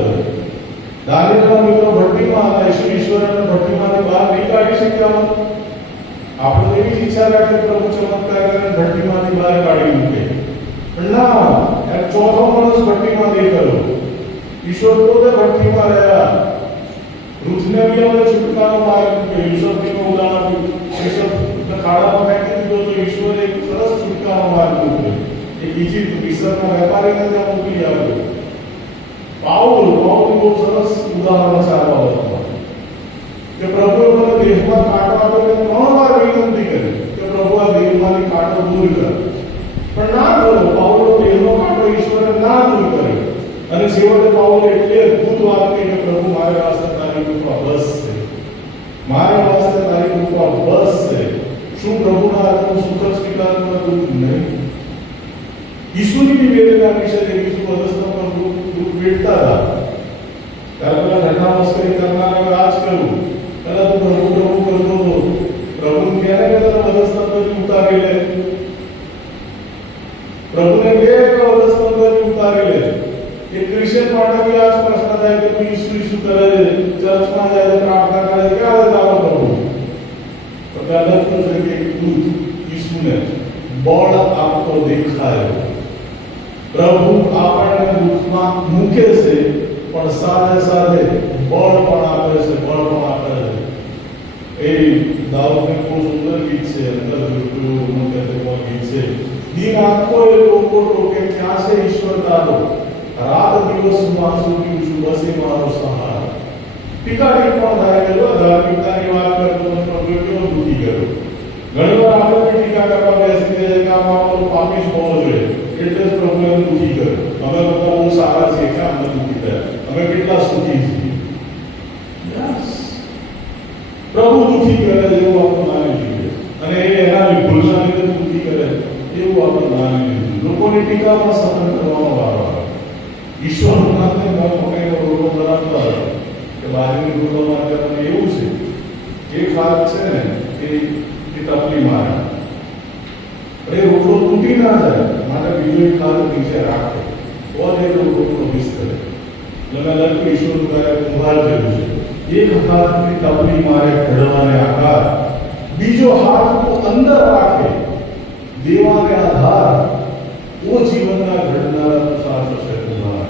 દાનિયેલના મિત્રો ભઠ્ઠીમાં હતા. ઈશ્વરને ભઠ્ઠીમાંથી બહાર નહીં કાઢી શક્યા. આપણે તો એવી ઈચ્છા રાખે પ્રભુ ચમત્કાર કરીને ભઠ્ઠીમાંથી બહાર કાઢી મૂકે, પણ ના, એ ચોથો માણસ ભઠ્ઠીમાંથી કર્યો. ઈશ્વર પોતે ભઠ્ઠીમાં રહ્યા. રૂથને બી અમે છુટકારો માર્ગ મૂક્યો. યુસુફનું ઉદાહરણ યુસુફ ખાડામાં ફેંકી દીધો તો ઈશ્વરે એક સરસ છુટકારો માર્ગ મૂક્યો. એક ઇજિપ્ત મિસ્રના વેપારીને ત્યાં મોકલી આવ્યો. પાઉલ બહુ સરસ ઉદાહરણ છે આ બાબતમાં કે પ્રભુએ મને દેહમાં કાંટો આપ્યો. 3 વાર વિનંતી કરી કે પ્રભુ આ દેહમાંથી કાંટો દૂર કર, પણ ના કરો. પાઉલનો દેહનો કાંટો ઈશ્વરે ના દૂર કર્યો. અને છેવટે પાઉલે એટલી અદભુત વાત કહી કે પ્રભુ મારે વાસ્તે તારી કૃપા બસ છે, મારે વાસ્તે તારી કૃપા બસ છે. શું પ્રભુના હાથનું સુખ જ સ્વીકારવું હતું? નહીં. ઈસુની બી વેદના વિશે ઈસુ અવસ્થામાં દુઃખ વેઠતા હતા. ત્યારે પેલા ઘટના મસ્કરી કરનારા આ જ કહ્યું, પેલા તો પ્રભુ પ્રભુ કરતો હતો. પ્રભુ ક્યારે કહેતા વધસ્તંભથી ઉતારી લે, પ્રભુને કે વધસ્તંભથી ઉતારી લે. એક ક્રિશ્ચિયન માટે બી આ જ પ્રશ્ન થાય કે તું ઈસુ કરે છે, ચર્ચમાં જાય છે, પ્રાર્થના કરે છે, ક્યારે તારો પ્રભુ? તો પહેલા તો છે કે દૂત ઈસુને બળ આપતો દેખાયો. પ્રભુ આપણને દુઃખમાં મૂકે છે, પણ સાથે સાથે બળ પણ આપે છે, બળ પણ આપે છે. એ દાઉદનું બહુ સુંદર ગીત છે, અંદર જોયું ગીત છે. દિન આંખો એ લોકો ટોકે, ક્યાં છે ઈશ્વર તારો? રાત દિવસ હું આંસુ પીઉં છું, બસ એ મારો સહારો. ટીકા પણ થાય કે ધાર્મિકતાની વાત કરતો પ્રભુ કેવો દુઃખી કર્યો. ઘણી વાર આપણે ટીકા કરવા બેસી જાય કે આમાં આપણું પાપી જ હોવો જોઈએ, એટલે જ પ્રભુએ દુઃખી કર્યો. અમે બધા બહુ સારા છીએ કે અમને દુઃખી થયા, અમે કેટલા સુખી છીએ. પ્રભુ દુઃખી કરે એવું આપણે માની જોઈએ, અને એ એના ભૂલના લીધે દુઃખી કરે એવું આપણે માની લીધું. લોકોની ટીકામાં સહન કરવાનો વારો આવે. ઈશ્વર માટે મોટેનો રોટલો બનાવતા હતા કે બાજરીની રોટલો માટે મને એવું છે એક હાથ છે ને એ તકલી મારે, એ રોટલો તૂટી ના જાય માટે બીજો એક હાથ નીચે રાખે તો જ એ રોટલો વિસ્તરે. એટલે મેં લખ્યું ઈશ્વર તારે કુંભાર જેવું છે. એક હાથની તકલી મારે ઘડવાને આકાર, બીજો હાથ તો અંદર રાખે દેવાને આધાર, ઓ જીવનના ઘડનારા સાચો છે કુંભાર.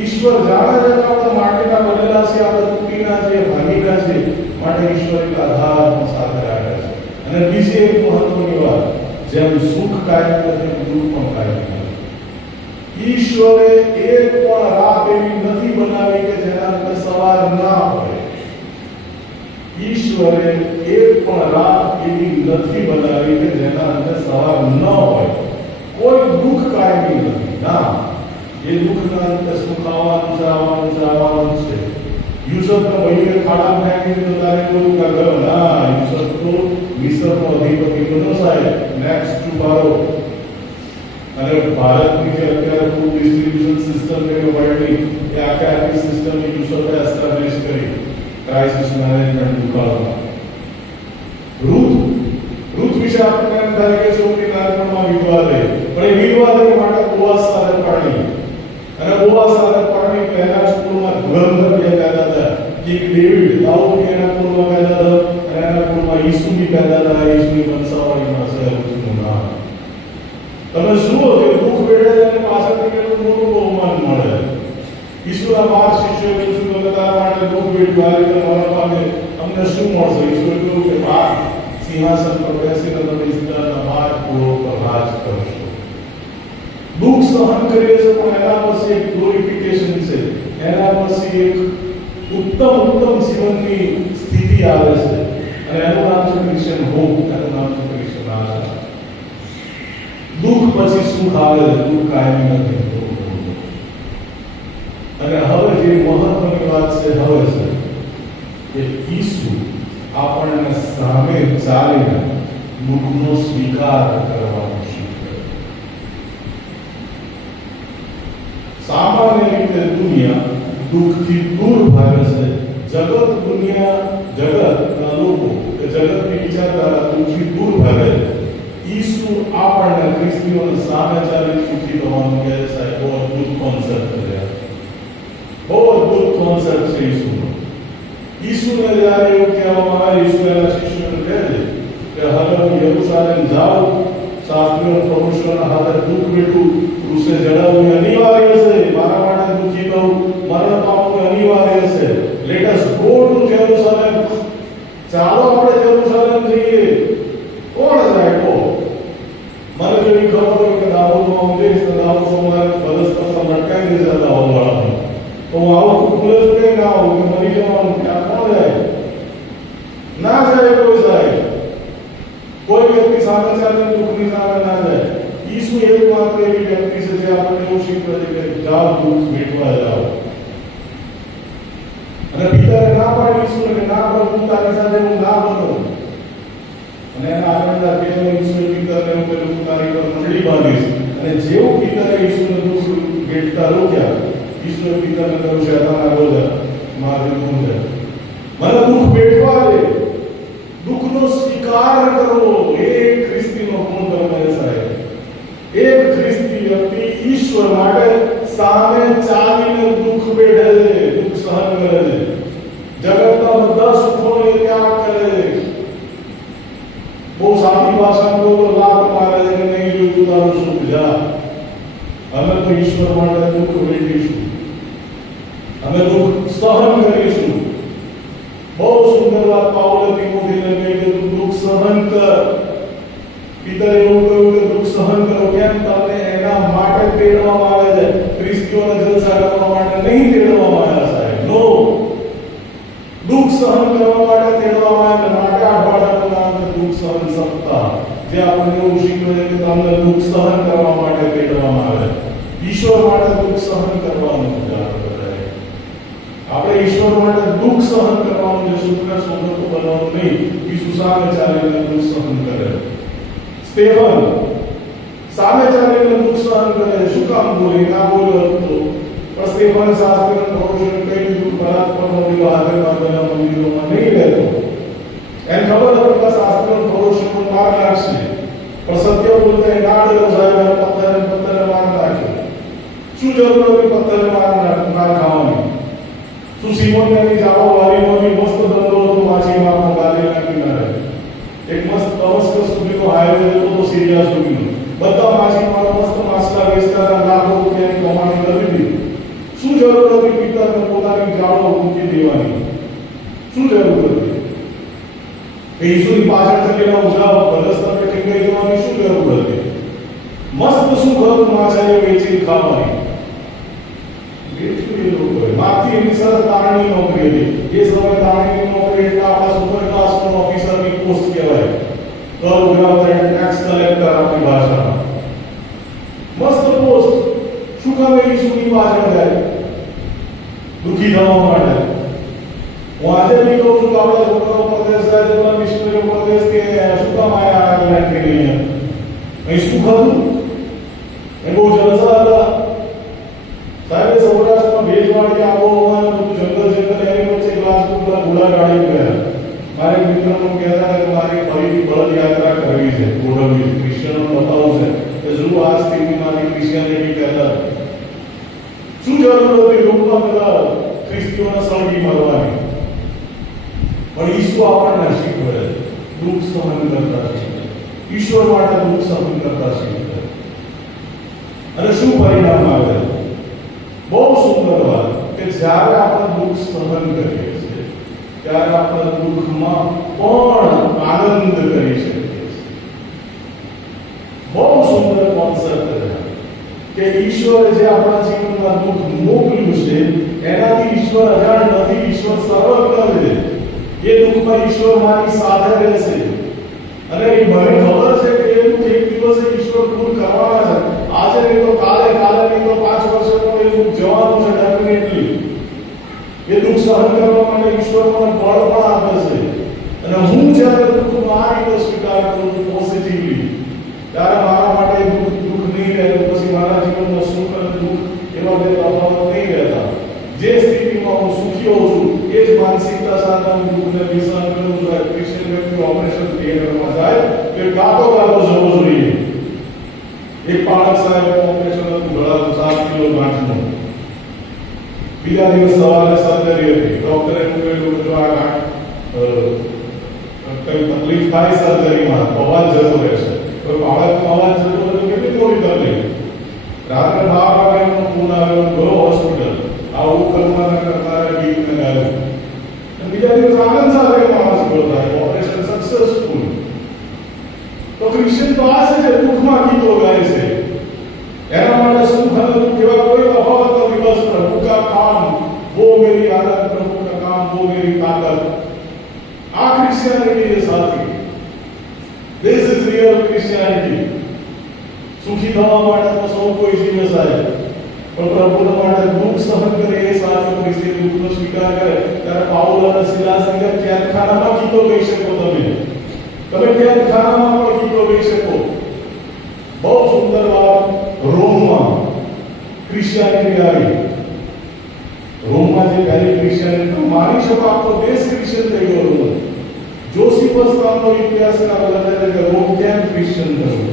ઈશ્વર જાણે છે કે આપણે માટીના બનેલા છે, આપણે તૂટીના છે, ભાંગીના છે, માટે ઈશ્વર એક આધાર સાથે બીજી એક મહત્વની વાત, જેમ સુખ કાયમ નથી દુઃખ પણ કાયમ નથી. ઈશ્વરે એક પણ રાત એવી નથી બનાવી કે જેના અંદર સવાર ના હોય. ઈશ્વરે એક પણ રાત એવી નથી બનાવી કે જેના અંદર સવાર ન હોય. કોઈ દુઃખ કાયમી નથી. ના, એ દુઃખના અંતે સુખ આવવાનું છે. યુસુફના ભાઈઓએ ખાડા ફેંકી તો તારે કોઈ કાગળ ના, યુસુફ તો મિસ્રનો અધિપતિ બનો સાહેબ, નેક્સ્ટ ટુ પારો. અને ભારતની જે અત્યારે ફૂડ ડિસ્ટ્રીબ્યુશન સિસ્ટમ છે વર્લ્ડની, એ આખી સિસ્ટમ યુસુફે એસ્ટાબ્લિશ કરી ક્રાઇસિસ મેનેજમેન્ટ દુકાળમાં. રૂથ વિશે આપણને એમ થાય કે સૌથી નાનપણમાં વિધવા રહે, પણ એ વિધવા રહે માટે બોઆઝ સાથે પરણી, અને બોઆઝ સાથે પરણી પહેલા સ્કૂલમાં ધુરંધર બે પેદા થયા. કિંગ ડેવિડ, દાઉદ એના કુળમાં પેદા થયો, અને એના કુળમાં ઈસુ બી પેદા થયા. ઈસુની વંશાવળીમાં છે રૂથનું નામ. તમે જુઓ કે દુઃખ વેડે અને પાછળથી કેટલું મોટું બહુમાન મળે. ઈસુના 12 શિષ્યોએ પૂછ્યું કે તારા માટે દુઃખ વેડ્યું, આ રીતે મારા પાસે અમને શું મળશે? ઈસુએ કહ્યું કે આ સિંહાસન પર બેસીને તમે ઇઝરાયલના 12 કુળો પર રાજ કરશો. દુઃખ સહન કરીએ છીએ, પણ એના પછી એક ગ્લોરિફિકેશન છે, એના પછી એક ઉત્તમ જીવનની સ્થિતિ આવે છે, અને એનું નામ છે ક્રિશ્ચિયન હોપ, એનું નામ છે ક્રિશ્ચિયન આશા. દુઃખ પછી સુખ આવે છે, દુઃખ કાયમી નથી. અને હવે જે મહત્વની વાત છે હવે છે કે ઈસુ આપણને સામે ચાલીને દુઃખનો સ્વીકાર કરવાનું શીખવે. સામાન્ય રીતે દુનિયા દુઃખથી દૂર ભાગે છે. જગતના લોકો, જગતની વિચારધારા દુઃખથી દૂર ભાગે છે. ઈસુ આપણને ખ્રિસ્તીઓને સામે ચાલી સુખી થવાનું કહે છે. બહુ અદભુત કોન્સેપ્ટ છે, બહુ અદભુત કોન્સેપ્ટ છે ઈસુનો. ઈસુને જ્યારે એવું કહેવામાં આવે, ઈસુ એના શિષ્યોને કહે છે કે હવે હું યરૂશાલેમ જાઉં, શાસ્ત્રીઓ ફરોશોના હાથે દુઃખ વેઠું, ક્રૂસે જડાવવું અનિવાર્ય છે, મારા માટે દુઃખી થવું, મરણ પામવું અનિવાર્ય છે. Let us go to Jerusalem. ચાલો આપણે જેરુસલેમ જઈએ. કોણ જાય તો? મને જો એવી ખબર હોય કે દાઉદમાં હું જઈશ તો દાઉદ સોમવારે બલસ્તરમાં લટકાઈ દેશે દાઉદવાળાને, તો હું આવું ખુલ્લે કે ના આવું કે મરી જવાનું, ત્યાં કોણ જાય? ના જાય કોઈ જાય. કોઈ વ્યક્તિ સામે ચાલે દુઃખની સામે ના જાય. ઈસુ એકમાત્ર એવી વ્યક્તિ છે જે આપણને એવું શીખવે છે કે જાઓ દુઃખ વેઠવા જાઓ. અને પિતાએ ના પાડી ઈસુને કે ના પ્રભુ તારી સાથે હું ના બનું. અને એના આગળના કેવો ઈસુએ પિતાને એવું કહ્યું તારી પર મંડળી બાંધીશ. અને જેવું પિતાએ ઈસુને દુઃખ વેઠતા રોક્યા, ઈસુએ પિતાને કહ્યું શેતાના રોજા મારે દુઃખ છે, મને દુઃખ વેઠવા દે, દુઃખનો સ્વીકાર કરવો. એક ખ્રિસ્તીનો ગુણ તમે સાહેબ, એક ખ્રિસ્તી વ્યક્તિ ઈશ્વર માટે સામે ચાલીને દુઃખ વેઠે છે, દુઃખ સહન કરે છે, જગતના બધા સુખોને ત્યાગ કરે છે. બહુ સાદી ભાષામાં લોકો લાત મારે છે કે નહીં જોયું તારું સુખ જા. અમે તો ઈશ્વર માટે દુઃખ વેઠીશું, અમે દુઃખ સહન કરીશું. બહુ સુંદર વાત પાઉલે તિમોથીને કહી કે તું દુઃખ સહન કર. પિતાએ એવું કહ્યું કે દુઃખ સહન કરો. કેમ? તમને એના માટે તેડવામાં આવે છે, ખ્રિસ્તીઓને જલસા કરવા માટે નહીં તેડવામાં આવ્યા સાહેબ. નો, દુઃખ સહન કરવા માટે તેડવામાં આવ્યા. માટે આ ભાષાનું નામ છે દુઃખ સહન સપ્તાહ, જે આપણને એવું શીખવે છે કે તમને દુઃખ સહન કરવા માટે તેડવામાં આવે. ઈશ્વર માટે દુઃખ સહન કરવાનું છે. આપણે ઈશ્વર માટે દુઃખ સહન કરવાનું છે, શુદ્ધ સોગંદ બનવાનું નહીં. ઈસુ સામે ચાલીને દુઃખ સહન કરે. સ્ટેફન સામે ચાલીને દુઃખ સહન કરે. શું કામ બોલી? ના બોલ્યો હતો, પણ સ્ટેફન શાસ્ત્રીને પૌરુષને કહી દીધું બલાત્કારનો વિવાહ હાજરમાં બના મંદિરોમાં નહીં રહેતો. એને ખબર હતી કે શાસ્ત્રીનો પૌરુષને માર નાખશે, પણ સત્ય બોલતા ના ડરો સાહેબ, પત્થરે માર નાખ્યો. શું જરૂર હતી પત્થરે માર ખાવાની? શું સિમોનની જાવો વારીમાંથી મસ્ત ધંધો હતો માછીમારનો ગાલીના કિનારે? એક મસ્ત દમસ્કસ સુધીનો હાઈવે હતો તો સિરિયા સુધીનો. બધા માછીમારો મસ્ત માછલા વેચતા હતા, લાખો રૂપિયાની કમાણી કરી દીધી. શું જરૂર હતી પિતાને પોતાની જાળો મૂકી દેવાની? શું જરૂર હતી? ઈસુની પાછળ ચાલીને ઉભા બરસતા પેટી ગઈ જવાની શું જરૂર હતી? મસ્ત સુખ હતું માછાએ વેચી ખાવાની. વેચી લોકોએ માથી એની સરસ તારણી નોકરી હતી. એ સમય તારણીની નોકરી એટલે આપણા સુપર ક્લાસનો ઓફિસરની પોસ્ટ કહેવાય. કર ઉઘરાવતા ટેક્સ કલેક્ટર આપણી ભાષામાં. મસ્ત પોસ્ટ. શું કામ ઈસુની પાછળ જાય? દુઃખી થવા માટે. હું આજે બી કહું છું કે આપણા છોકરાઓ પ્રદેશ જાય તો મિશનરીઓ પ્રદેશ કે શું કામ આયા લેન્ડરી અહીંયા? અહીં શું ખરું? એ બહુ જલસા હતા. સાહેબ સૌરાષ્ટ્રમાં ભેજવાળી આબોહવામાં જંગલ એની વચ્ચે ગ્લાસનું પેલા ઘોડા ગાડી ગયા. મારે મિત્રોનો કહેતા હતા કે મારે ફરીથી બળદ યાત્રા કરવી છે, ગોઠવવી છે, ક્રિશ્ચિયનો બતાવવું છે કે શું આ સ્થિતિમાંથી ક્રિશ્ચિયાનિટી કહેતા શું જરૂર હતી લોકમાં પેલા ખ્રિસ્તીઓને સળગી મારવાની? પણ ઈસુ આપણને શીખવે દુઃખ સહન કરતા શીખવે. ઈશ્વર માટે દુઃખ સહન કરતા શીખવે. અને શું પરિણામ આવે? બહુ સુંદર વાત કે જ્યારે આપણે દુઃખ સહન કરીએ છીએ ત્યારે આપણે દુઃખમાં પણ આનંદ કરી શકીએ છીએ. બહુ સુંદર કોન્સેપ્ટ છે કે ઈશ્વરે જે આપણા જીવનમાં દુઃખ મોકલ્યું છે એનાથી ઈશ્વર અજાણ નથી. ઈશ્વર સર્વજ્ઞ છે. એ દુઃખમાં ઈશ્વર મારી સાથે રહેશે અને એ મને ખબર છે કે એ દુઃખ એક દિવસે ઈશ્વર દૂર કરવાના છે. આજે નહીં તો કાલે, કાલે નહીં તો 5 વર્ષમાં એ દુઃખ જવાનું છે ડેફિનેટલી. એ દુઃખ સહન કરવા માટે ઈશ્વર મને બળ પણ આપે છે. અને હું જ્યારે દુઃખમાં આ રીતે સ્વીકાર કરું છું પોઝિટિવલી ત્યારે મારા માટે દુઃખ નહીં રહે. પછી મારા જીવનમાં સુખ અને દુઃખ એવા બે તફાવત નહીં રહેતા. જે સ્થિતિમાં હું સુખી હોઉં છું એ જ માનસિકતા સાથે હું દુઃખને વિસર્જન કરું છું. ક્રિશ્ચિયન વ્યક્તિ ઓપરેશન થિયેટરમાં જાય કે કાતો જવો જોઈએ. એક પાલક સાહેબ ઓપરેશન હતું, ગળાનું 7 કિલો ગાંઠનું. બીજા દિવસ સવારે સર્જરી હતી. ડોક્ટરે કહ્યું કે જો આ ગાંઠ કઈ તકલીફ થાય સર્જરીમાં અવાજ જતો રહેશે. તો બાળકનો અવાજ જતો રહે તો કેટલી મોટી તકલીફ. રાત્રે 12 વાગે એમનો ફોન આવ્યો, ગયો હોસ્પિટલ. આવું કરવાના કરતા ગીતને ગાયું. બીજા દિવસ આનંદ સાથે માણસ બોલતા ઓપરેશન સક્સેસફુલ. તો ક્રિશ્ચિયન તો આ છે જે દુઃખમાં ગીતો ગાય છે. એના માટે સુખ અને દુઃખ એવા કોઈ તફાવત નથી. બસ પ્રભુ કા કામ वो मेरी आदत, प्रभु का काम वो मेरी ताकत. આ ક્રિશ્ચિયાનિટી છે સાચી. This is real Christianity. સુખી થવા માટે તો સૌ કોઈ જીવે સાહેબ, પણ પ્રભુના માટે દુઃખ સહન કરે એ સાચો ખ્રિસ્તી. દુઃખનો સ્વીકાર કરે ત્યારે પાઉલ અને સિલાસ કેદખાનામાં ગીતો ગાઈ શકો. તમે કેદખાનામાં પણ ગીતો ગાઈ શકો. બહુ સુંદર વાત. રોમમાં ક્રિશ્ચિયાનિટી આવી. રોમમાં જે પહેલી ક્રિશ્ચિયાનિટી માની શકો આખો દેશ ક્રિશ્ચિયન થઈ ગયો હતો. જોસીફસ નામનો ઇતિહાસકાર લખે કે રોમ કેમ ક્રિશ્ચિયન થયું.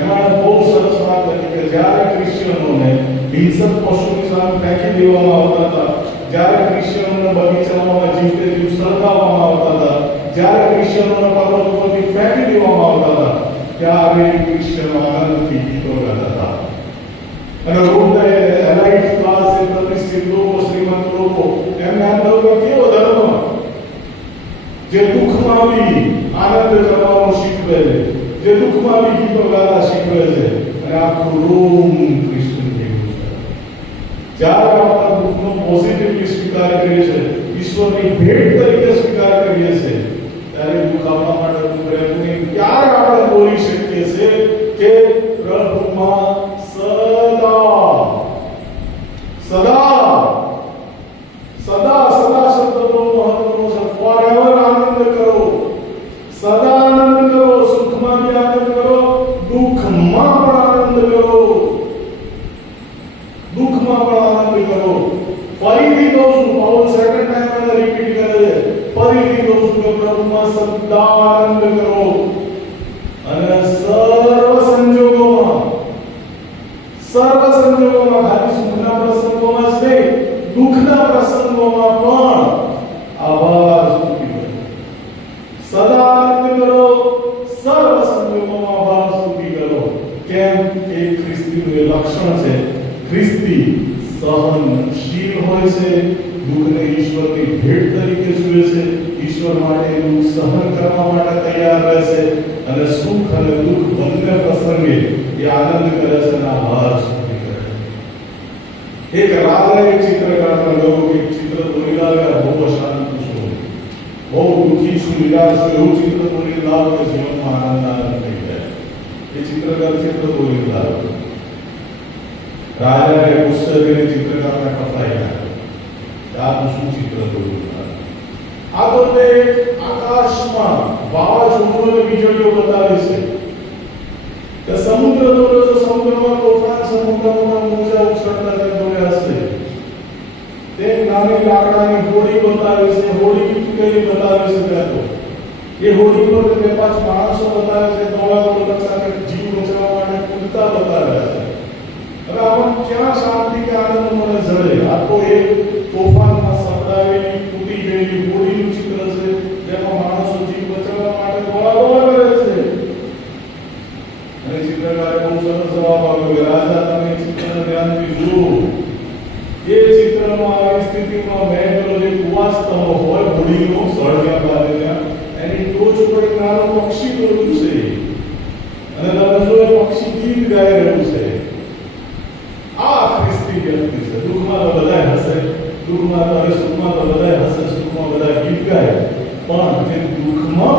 એમાં બહુ સરસ વાત હતી કે જ્યારે ક્રિશ્ચિયનોને હિંસક પશુની સામે ફેંકી દેવામાં આવતા હતા, જ્યારે ક્રિશ્ચિયનોને બગીચામાં જીવતે જીવ સળગાવવામાં આવતા હતા, જ્યારે ક્રિશ્ચિયનોને પર્વત ઉપરથી ફેંકી દેવામાં આવતા હતા, ત્યારે ક્રિશ્ચિયનો આનંદથી ગીતો ગાતા હતા. અને રોમના એલાઇટ ક્લાસ, એ પ્રતિષ્ઠિત લોકો, શ્રીમંત લોકો, એમને આમ થયું કેવો ધર્મ જે દુઃખમાં બી આનંદ કરવાનું શીખવે છે, જે દુઃખમાં બી ગીતો ગાતા શીખવે છે. અને આખું રોમ ક્રિશ્ચિયન થઈ ગયું છે. જ્યારે આપણે દુઃખનો પોઝિટિવલી સ્વીકાર કરીએ છીએ, ઈશ્વરની ભેટ તરીકે સ્વીકાર કરીએ છીએ, ત્યારે દુઃખ આપણા માટે પ્રયત્ન ક્યારે આપણે બોલી શકીએ છીએ કે પ્રભુમાં સદા સદા સદા સદા શબ્દનો મહત્વનો છે. ફોરએવર આનંદ કરો, સદા આનંદ કરો, સુખમાં બી આનંદ કરો, દુઃખમાં પણ આનંદ કરો. દુઃખમાં પણ આનંદ કરો. ફરીથી કહું છું, પાઉલ સેકન્ડ ટાઈમ એને રિપીટ કરે છે. ફરીથી કહું છું કે પ્રભુમાં સદા આનંદ કરો. અને સર્વ સંજોગોમાં ખાલી સુખના પ્રસંગોમાં જ નહીં, દુઃખના પ્રસંગોમાં પણ આભાર સ્તુતિ કરો. સદા આનંદ કરો, સર્વ સંજોગોમાં આભાર સ્તુતિ કરો. કેમ? એ ખ્રિસ્તીનું લક્ષણ છે. ખ્રિસ્તી સહનશીલ હોય છે, દુઃખને ઈશ્વરની ભેટ તરીકે જુએ છે, ઈશ્વર માટે દુઃખ સહન કરવા માટે એ આનંદ કરે છે અને બહાર સુધી કરે છે। એક રાજા એક ચિત્રકારને કહ્યું કે ચિત્ર દોરી લાવે બહુ અશાંત છું, બહુ દુઃખી છું, નિરાશ છું, એવું ચિત્ર દોરી લાવ કે જીવનમાં આનંદ થઈ જાય। એ ચિત્રકાર ચિત્ર દોરી લાવે। રાજાએ ગુસ્સે થઈને ચિત્રકારને કપાઈ નાખ્યો। આ શું ચિત્ર દોરી લાવે? આ તો તે આકાશમાં વાવાઝોડું અને વીજળીઓ બતાવે છે કે સમુદ્ર દોરો તો સમુદ્રમાં તોફાન છે, મોટા મોજા ઉછળતા તે દોર્યા છે। તે નાની લાકડાની હોડી બતાવે છે, હોડી તૂટેલી બતાવે છે। ત્યાં તો એ હોડી પર બે પાંચ માણસો બતાવે છે, દોડા સાથે જીવ બચાવવા માટે કૂદતા બતાવ્યા છે। હવે આમાં ક્યાં શાંતિ કે આનંદ મને જડે? આ તો એક તોફાનમાં સપડાવેલી તૂટી ગયેલી હોડીનું ચિત્ર છે, જેમાં માણસો જીવ બચાવવા માટે દોડા કરે છે। અને ચિત્રકારે બહુ સરસ જવાબ આપ્યો કે રાજા, તમે ચિત્રને ધ્યાનથી જુઓ। એ ચિત્રમાં આવી સ્થિતિમાં મેં પેલો જે કુવાસ્તવ હોય હોડીનો સળગ્યા બાદ એની ટોચ ઉપર એક નાનો પક્ષી દોર્યું છે અને તમે જો એ પક્ષી ગીત ગાઈ રહ્યું છે। આ ખ્રિસ્તી વ્યક્તિ છે। દુઃખમાં તો બધા હસે, સુખમાં તો બધા હસે, સુખમાં બધા ગીત ગાય, પણ જે દુઃખમાં